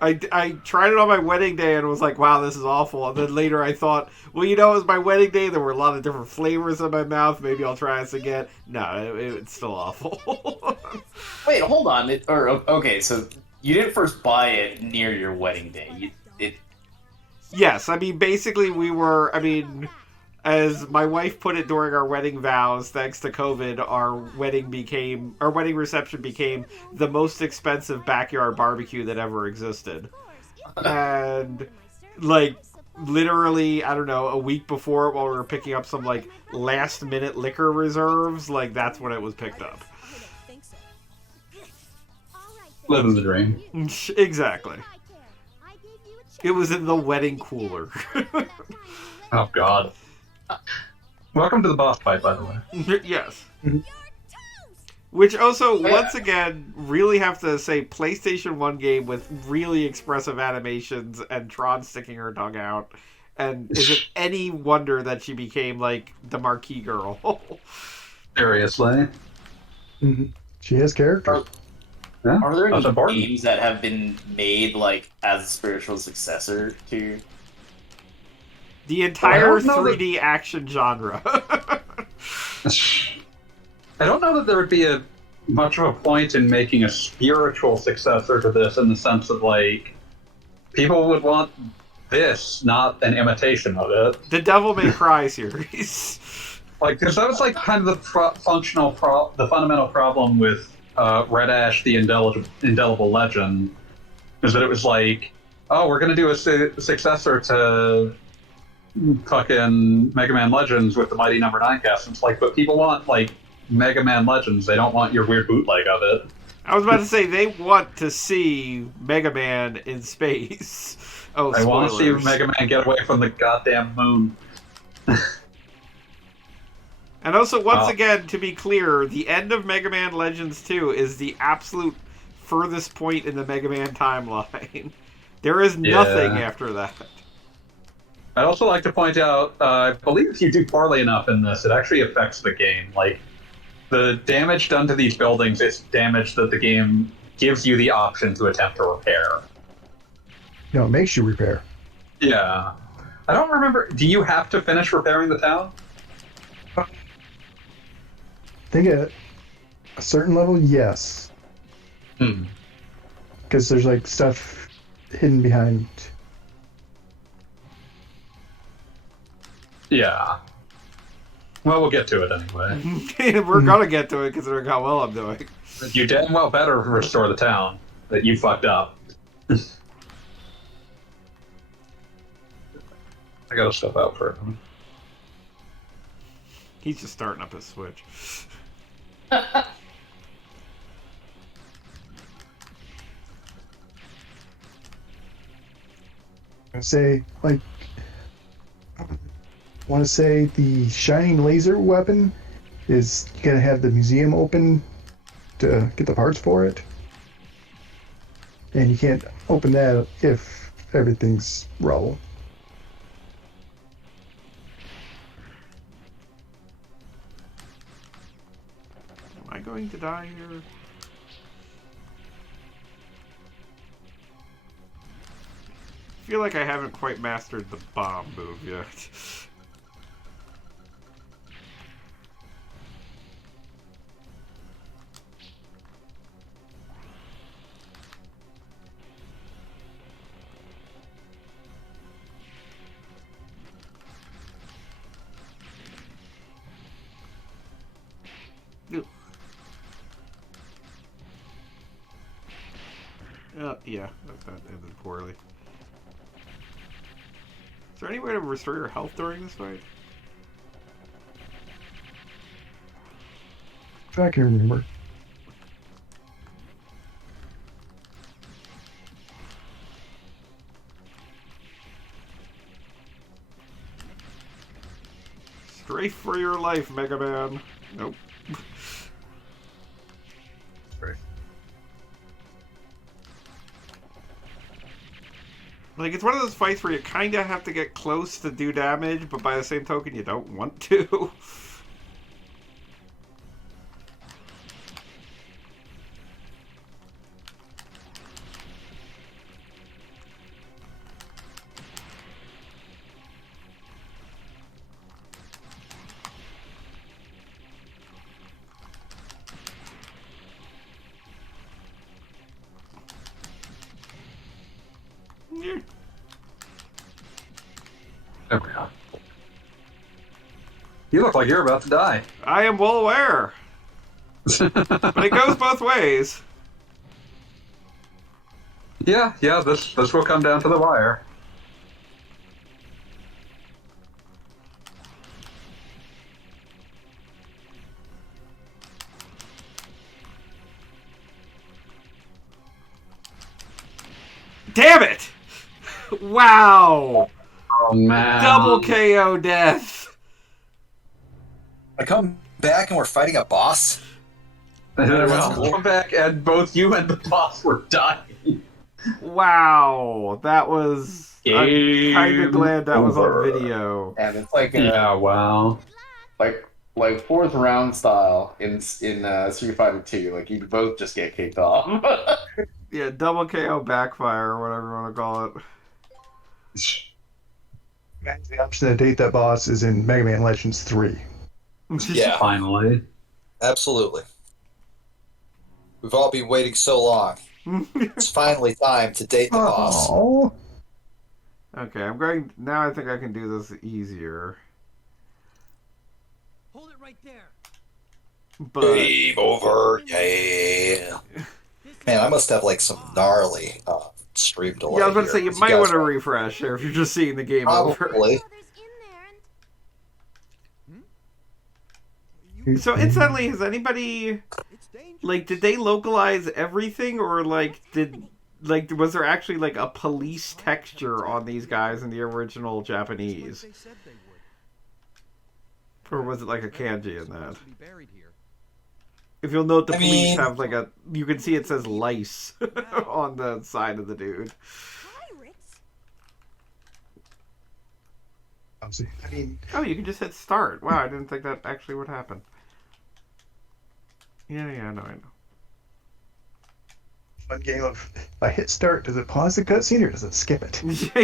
I tried it on my wedding day and was like, wow, this is awful. And then later I thought, well, it was my wedding day. There were a lot of different flavors in my mouth. Maybe I'll try this again. No, it's still awful. Wait, hold on. Okay, so you didn't first buy it near your wedding day. Yes, I mean, basically as my wife put it during our wedding vows, thanks to COVID, our wedding reception became the most expensive backyard barbecue that ever existed. And like literally, I don't know, a week before while we were picking up some like last minute liquor reserves, like that's when it was picked up. Living the dream. Exactly. It was in the wedding cooler. Oh God. Welcome to the boss fight, by the way. Yes. Which also, once again, really have to say, PlayStation 1 game with really expressive animations and Tron sticking her tongue out. And is it any wonder that she became, like, the marquee girl? Seriously. Mm-hmm. She has character. Yeah, Are there that's any important. games that have been made like as a spiritual successor to? The entire Well, 3D action genre. I don't know that there would be much of a point in making a spiritual successor to this, in the sense that like people would want this, not an imitation of it. The Devil May Cry series. Like, because that was like kind of the fundamental problem with Red Ash, the Indelible Legend, is that it was like, oh, we're going to do a successor to fucking Mega Man Legends with the Mighty Number 9 cast. And it's like, but people want like Mega Man Legends. They don't want your weird bootleg of it. I was about to say, they want to see Mega Man in space. Oh, I want to see spoilers. Mega Man get away from the goddamn moon. And also, once again, to be clear, the end of Mega Man Legends 2 is the absolute furthest point in the Mega Man timeline. There is nothing after that. I'd also like to point out, I believe if you do poorly enough in this, it actually affects the game. Like, the damage done to these buildings is damage that the game gives you the option to attempt to repair. No, it makes you repair. Yeah. I don't remember, do you have to finish repairing the town? I think at a certain level, yes. Because there's like stuff hidden behind. Yeah. Well, we'll get to it anyway. We're gonna get to it considering how well I'm doing. You damn well better restore the town that you fucked up. I gotta step out for a minute. He's just starting up his Switch. Say, like, I want to say the shining laser weapon is you gotta have the museum open to get the parts for it. And you can't open that if everything's raw. Am I going to die here? I feel like I haven't quite mastered the bomb move yet. Yeah, that ended poorly. Is there any way to restore your health during this fight? If I can remember. Strafe for your life, Mega Man. Nope. Right. Like, it's one of those fights where you kind of have to get close to do damage, but by the same token, you don't want to. There we go. You look like you're about to die. I am well aware. But it goes both ways. Yeah, this will come down to the wire. Damn it! Wow! Oh man. Double KO death. I come back and we're fighting a boss. Well, come back and both you and the boss were dying. Wow, that was. I'm kind of glad that was on video. And it's like Yeah, wow. like fourth round style in Street Fighter 2. Like you both just get kicked off. Yeah, double KO backfire, or whatever you want to call it. The option to date that boss is in Mega Man Legends 3. Yeah, Finally. absolutely. We've all been waiting so long. It's finally time to date the boss. Oh, Okay, I'm going. Now I think I can do this easier. Hold it right there. But. Game over, yeah. Man, I must have like some gnarly stream delay. Yeah, I was about to say, here, you 'cause might guys want to are- refresh there if you're just seeing the game over. Probably. Others in there and So, incidentally, has anybody. It's dangerous. Like, did they localize everything, or, like, was there actually, like, a police texture on these guys in the original Japanese? They said they would. Or was it, like, a kanji in that? Supposed to be buried here. If you'll note, the I police mean- have, like, a... You can see it says lice on the side of the dude. pirates. I mean, Oh, you can just hit start. Wow, I didn't think that actually would happen. Yeah, I know. fun game of if I hit start, does it pause the cutscene or does it skip it?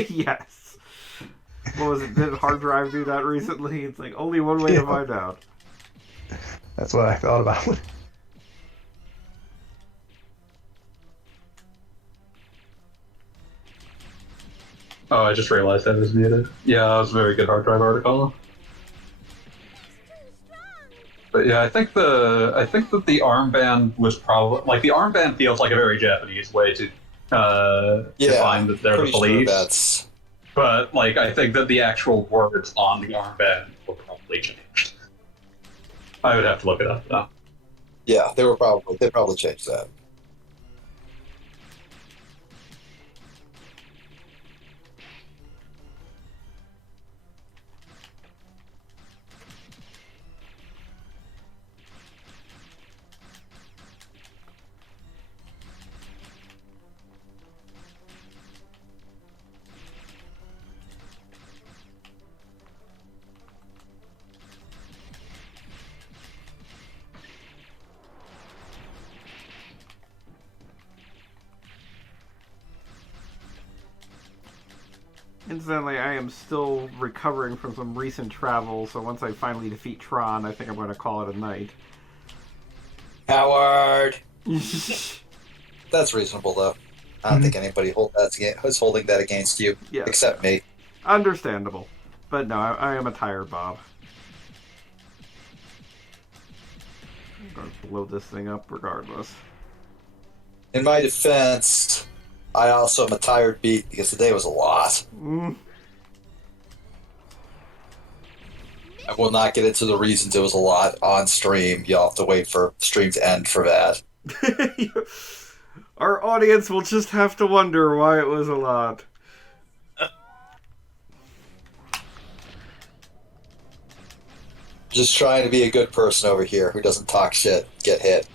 Yes. What was it? Did hard drive do that recently? It's like only one way to find out. That's what I thought about. Oh, I just realized I was muted. Yeah, that was a very good hard drive article. But yeah, I think that the armband was probably like the armband feels like a very Japanese way to define that they're the pretty sure police. that's But like I think that the actual words on the armband were probably changed. I would have to look it up though. yeah. They probably changed that. Incidentally, I am still recovering from some recent travel, so once I finally defeat Tron, I think I'm going to call it a night. Howard. That's reasonable though. I don't think anybody is holding that against you, Yes. except me. Understandable. But no, I am a tired Bob. I'm going to blow this thing up regardless. In my defense, I also am a tired beat because today was a lot. I will not get into the reasons it was a lot on stream. You'll have to wait for stream to end for that. Our audience will just have to wonder why it was a lot. Just trying to be a good person over here who doesn't talk shit, get hit.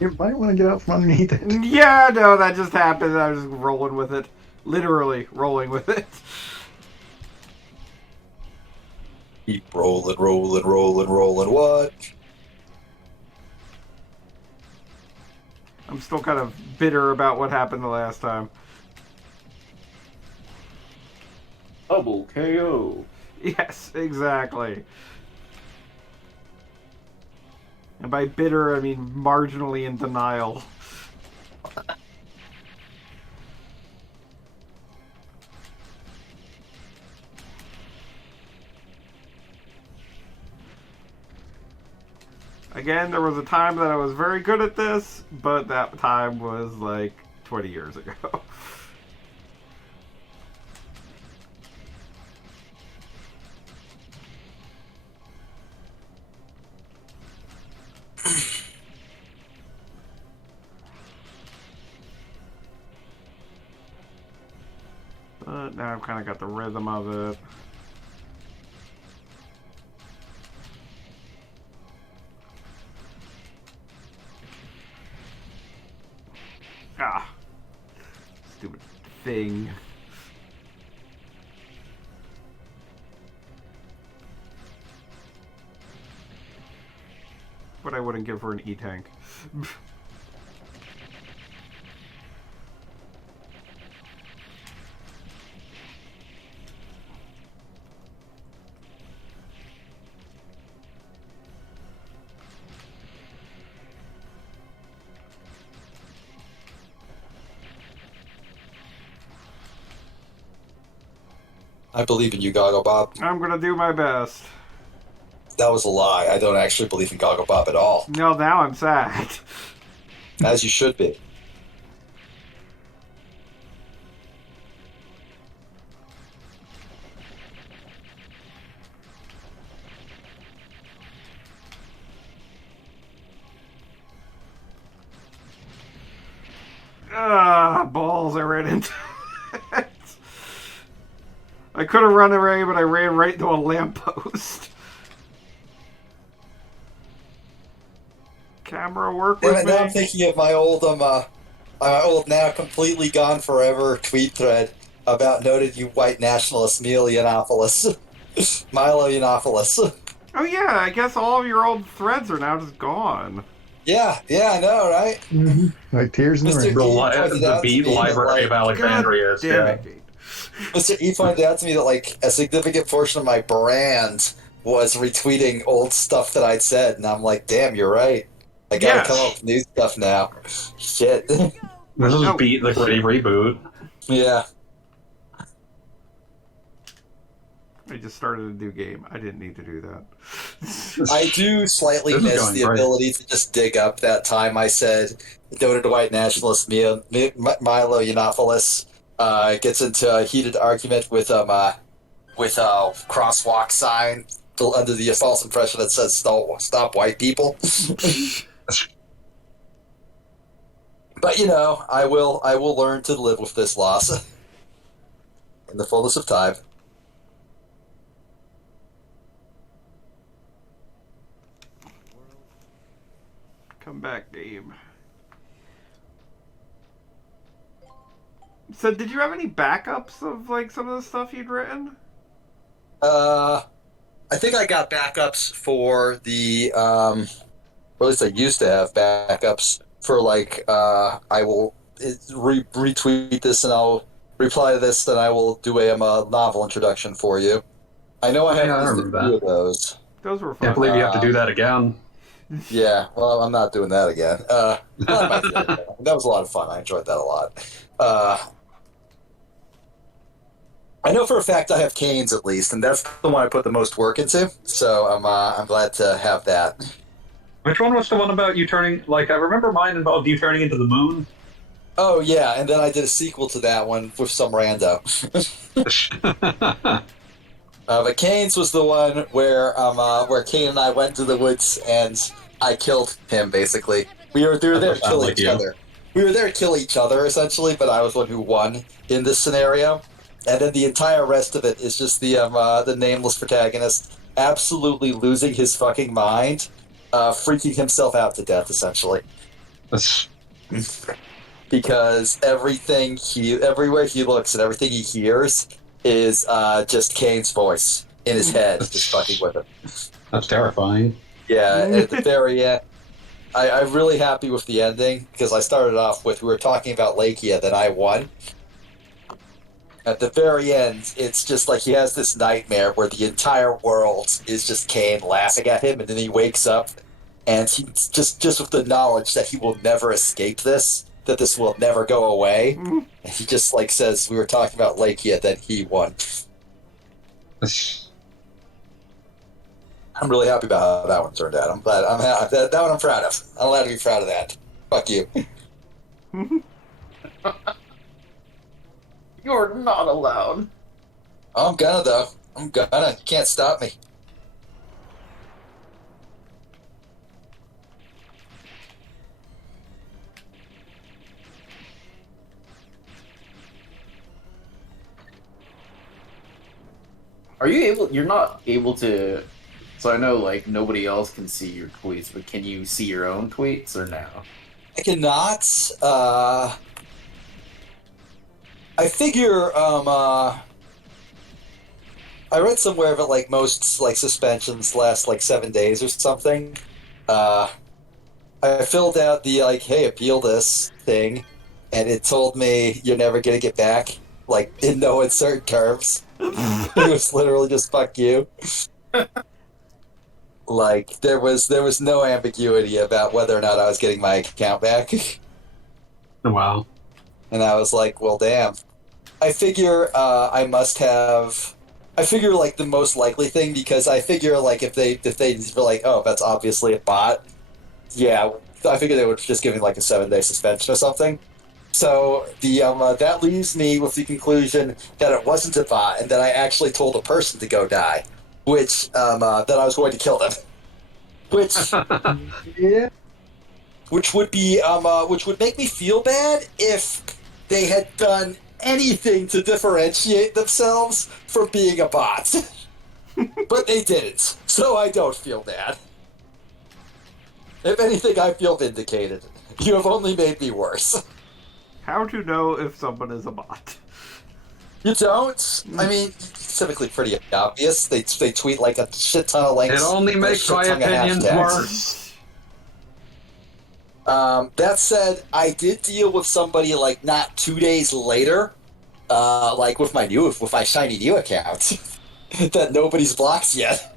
You might want to get out from underneath it. Yeah, no, that just happened. I was just rolling with it. Literally rolling with it. Keep rolling, rolling, rolling, rolling. What? I'm still kind of bitter about what happened the last time. Double KO. Yes, exactly. And by bitter, I mean marginally in denial. Again, there was a time that I was very good at this, but that time was like 20 years ago. But now I've kind of got the rhythm of it. Ah, stupid thing. What I wouldn't give for an E-tank. I believe in you, Goggle Bob. I'm gonna do my best. That was a lie. I don't actually believe in Goggle Bob at all. No, now I'm sad. As you should be. Balls, I ran into it. I could have run away, but I ran right into a lamppost. Camera work with me. Now I'm thinking of my old now completely gone forever tweet thread about noted you white nationalist Milo Yiannopoulos. Milo Yiannopoulos. Oh yeah, I guess all of your old threads are now just gone. Yeah, I know, right? Mm-hmm. Like tears in the rain. The Beat Library of Alexandria is, Damn yeah. it. Mr. E pointed out to me that like a significant portion of my brand was retweeting old stuff that I'd said, and I'm like, damn, you're right. I gotta come up with new stuff now. Shit. This is Beat the Gritty reboot. Yeah. I just started a new game. I didn't need to do that. I do slightly This is miss going the great. ability to just dig up that time I said noted white nationalist Milo Yiannopoulos gets into a heated argument with a crosswalk sign under the false impression that says stop white people. But I will learn to live with this loss in the fullness of time. Come back, game. So, did you have any backups of like some of the stuff you'd written? I think I got backups for the or at least I used to have backups for like I will retweet this and I'll reply to this, then I will do a novel introduction for you. I know I have Yeah, I at least a remember few that. of those. Those were fun. Can't believe you have to do that again. Yeah, well, I'm not doing that again. I might do that again. That was a lot of fun. I enjoyed that a lot. I know for a fact I have Canes at least, and that's the one I put the most work into. So I'm glad to have that. Which one was the one about you turning, like, I remember mine involved you turning into the moon? Oh yeah, and then I did a sequel to that one with some rando. But Canes was the one where Kane and I went to the woods and I killed him. Basically, we were there to kill each other. We were there to kill each other essentially, but I was the one who won in this scenario. And then the entire rest of it is just the nameless protagonist absolutely losing his fucking mind, freaking himself out to death essentially. Because everywhere he looks and everything he hears is just Kane's voice in his head, just fucking with him. That's terrifying. Yeah, at the very end, I'm really happy with the ending, because I started off with, we were talking about Lakia, then I won. At the very end, it's just like he has this nightmare where the entire world is just Kane laughing at him, and then he wakes up, and he just with the knowledge that he will never escape this, that this will never go away, and he just like says, we were talking about Lakia, then he won. I'm really happy about how that one turned out. I'm glad. That one I'm proud of. I'm allowed to be proud of that. Fuck you. You're not allowed. I'm gonna though. I'm gonna. You can't stop me. Are you able? You're not able to. So I know, like, nobody else can see your tweets, but can you see your own tweets or no? I cannot. I figure. I read somewhere that like most like suspensions last like 7 days or something. I filled out the like, hey, appeal this thing, and it told me you're never gonna get back, like in no uncertain terms. It was literally just fuck you. Like there was no ambiguity about whether or not I was getting my account back. Wow. And I was like, well, damn. I figure I must have. I figure like the most likely thing, because I figure like if they were like, oh, that's obviously a bot. Yeah, I figure they would just give me like a 7-day suspension or something. So the that leaves me with the conclusion that it wasn't a bot, and that I actually told a person to go die, which that I was going to kill them, which Yeah. which would be which would make me feel bad if they had done anything to differentiate themselves from being a bot. But they didn't, so I don't feel bad. If anything, I feel vindicated. You have only made me worse. How to know if someone is a bot? You don't? I mean, it's typically pretty obvious. They tweet like a shit ton of links. It only and a makes shit my ton of opinions hashtags. worse. That said, I did deal with somebody like not 2 days later, like with my shiny new account that nobody's blocked yet.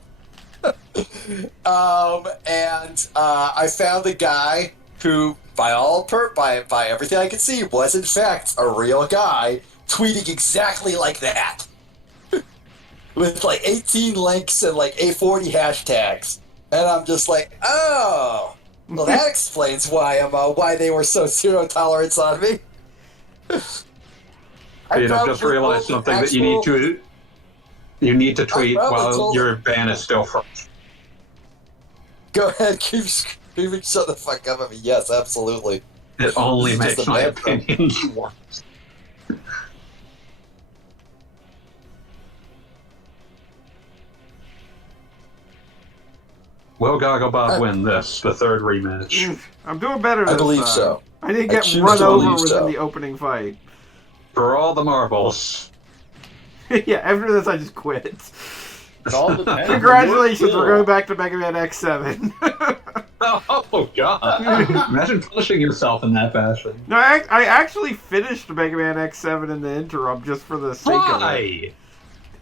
And I found a guy who, by everything I could see, was in fact a real guy tweeting exactly like that, with like 18 links and like 40 hashtags. And I'm just like, oh. Well, that explains why they were so zero tolerance on me. You know, just realize something that you need to tweet while your ban is still fresh. Go ahead, keep screaming, shut the fuck up at me. Yes, absolutely. It only It's just makes a my mantra. opinions worse. Will Gogglebot win this, the third rematch? I'm doing better this I believe time. so. I didn't I get choose run to over believe within so. the opening fight. For all the marbles. Yeah, after this I just quit. It all depends. Congratulations, we're going back to Mega Man X7. Oh god. Imagine punishing yourself in that fashion. No, I actually finished Mega Man X7 in the interim just for the sake of it. Why?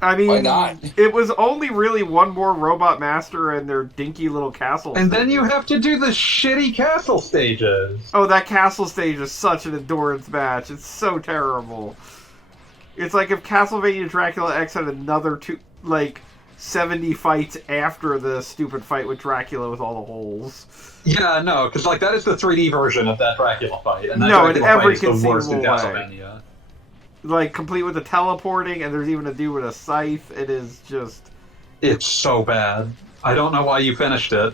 I mean, Why not? it was only really one more Robot Master and their dinky little castle. And then stage. you have to do the shitty castle stages. Oh, that castle stage is such an endurance match. It's so terrible. It's like if Castlevania Dracula X had another 70 fights after the stupid fight with Dracula with all the holes. Yeah, no, because like that is the 3D version of that Dracula fight, and that No, in Dracula every fight is the worst in conceivable way. Castlevania. Like, complete with the teleporting, and there's even a dude with a scythe. It is just... It's so bad. I don't know why you finished it.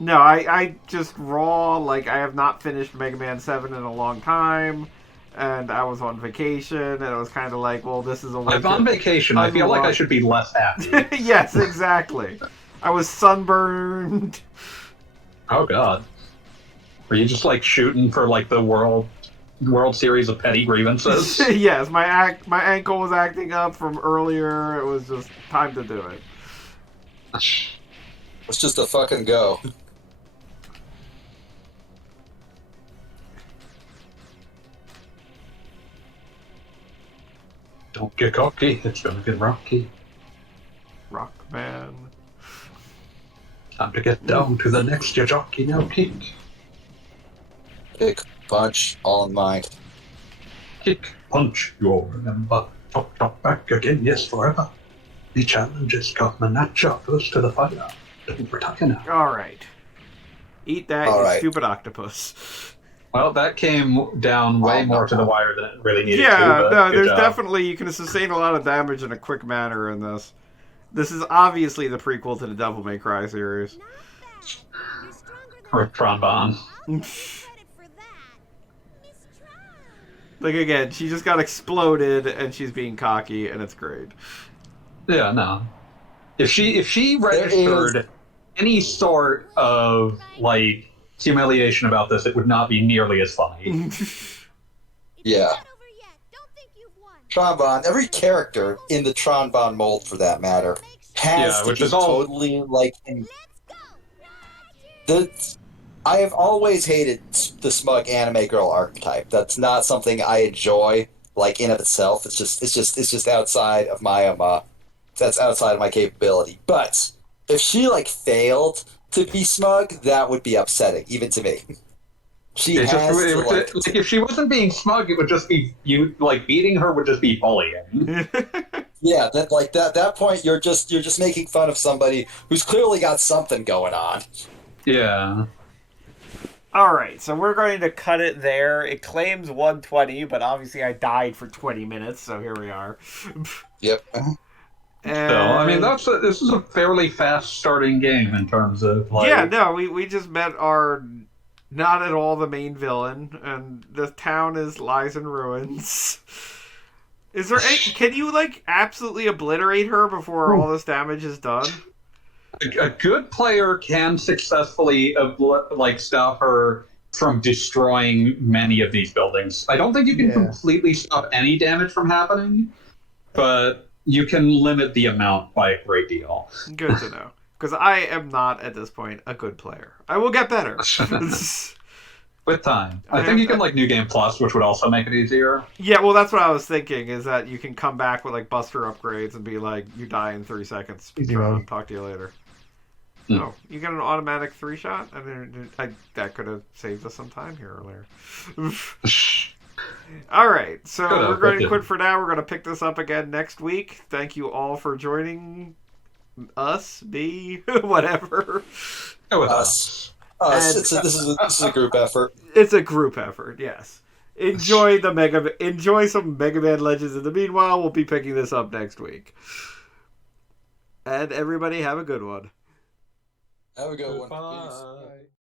No, I just raw, like, I have not finished Mega Man 7 in a long time, and I was on vacation, and I was kind of like, well, this is a way I'm on vacation. I feel like I should be less happy. Yes, exactly. I was sunburned. Oh god. Were you just like shooting for like the World Series of petty grievances? Yes, my ankle was acting up from earlier. It was just time to do it. Let's just a fucking go. Don't get cocky, it's gonna get rocky. Rockman. Time to get down to the next jockey now kick. Kick, punch, all in mind. Kick, punch, you'll remember. Talk back again, yes, forever. The challenge is got Manacha first to the fire. We're talking now. All right. Eat that, All you right. stupid octopus. Well, that came down way more to the wire than it really needed to. Yeah, But no, good there's job. definitely, you can sustain a lot of damage in a quick manner in this. This is obviously the prequel to the Devil May Cry series. Not bad. You're stronger than Or trombone. I'll give you credit for that. Miss Tron. Like, again, she just got exploded, and she's being cocky, and it's great. Yeah, no. If she registered any sort of like humiliation about this, it would not be nearly as funny. It's Yeah. not over yet. Don't think you've won. Tron, every character in the Tron mold, for that matter, has Yeah, to which be is all- totally like. Let's go. I have always hated the smug anime girl archetype. That's not something I enjoy, like in of itself. It's just outside of my that's outside of my capability. But if she like failed to be smug, that would be upsetting, even to me. She It's has just, to like, if she wasn't being smug, it would just be you like beating her would just be bullying. yeah. That point, you're just making fun of somebody who's clearly got something going on. Yeah. All right, so we're going to cut it there. It claims 120, but obviously I died for 20 minutes, so here we are. Yep. And... So I mean, this is a fairly fast starting game in terms of like. Yeah, no, we just met our not at all the main villain, and the town lies in ruins. Is there any, can you like absolutely obliterate her before all this damage is done? A good player can successfully stop her from destroying many of these buildings. I don't think you can completely stop any damage from happening, but you can limit the amount by a great deal. Good to know. Because I am not, at this point, a good player. I will get better. With time. I think you can New Game Plus, which would also make it easier. Yeah, well, that's what I was thinking, is that you can come back with, Buster upgrades and be like, you die in 3 seconds. Talk to you later. Oh, you got an automatic 3-shot? That could have saved us some time here earlier. All right, so we're going to quit for now. We're going to pick this up again next week. Thank you all for joining us, me, whatever. Go with us. This is a group effort. It's a group effort, yes. Enjoy some Mega Man Legends. In the meanwhile, we'll be picking this up next week. And everybody have a good one. Have a good one. Bye. Peace.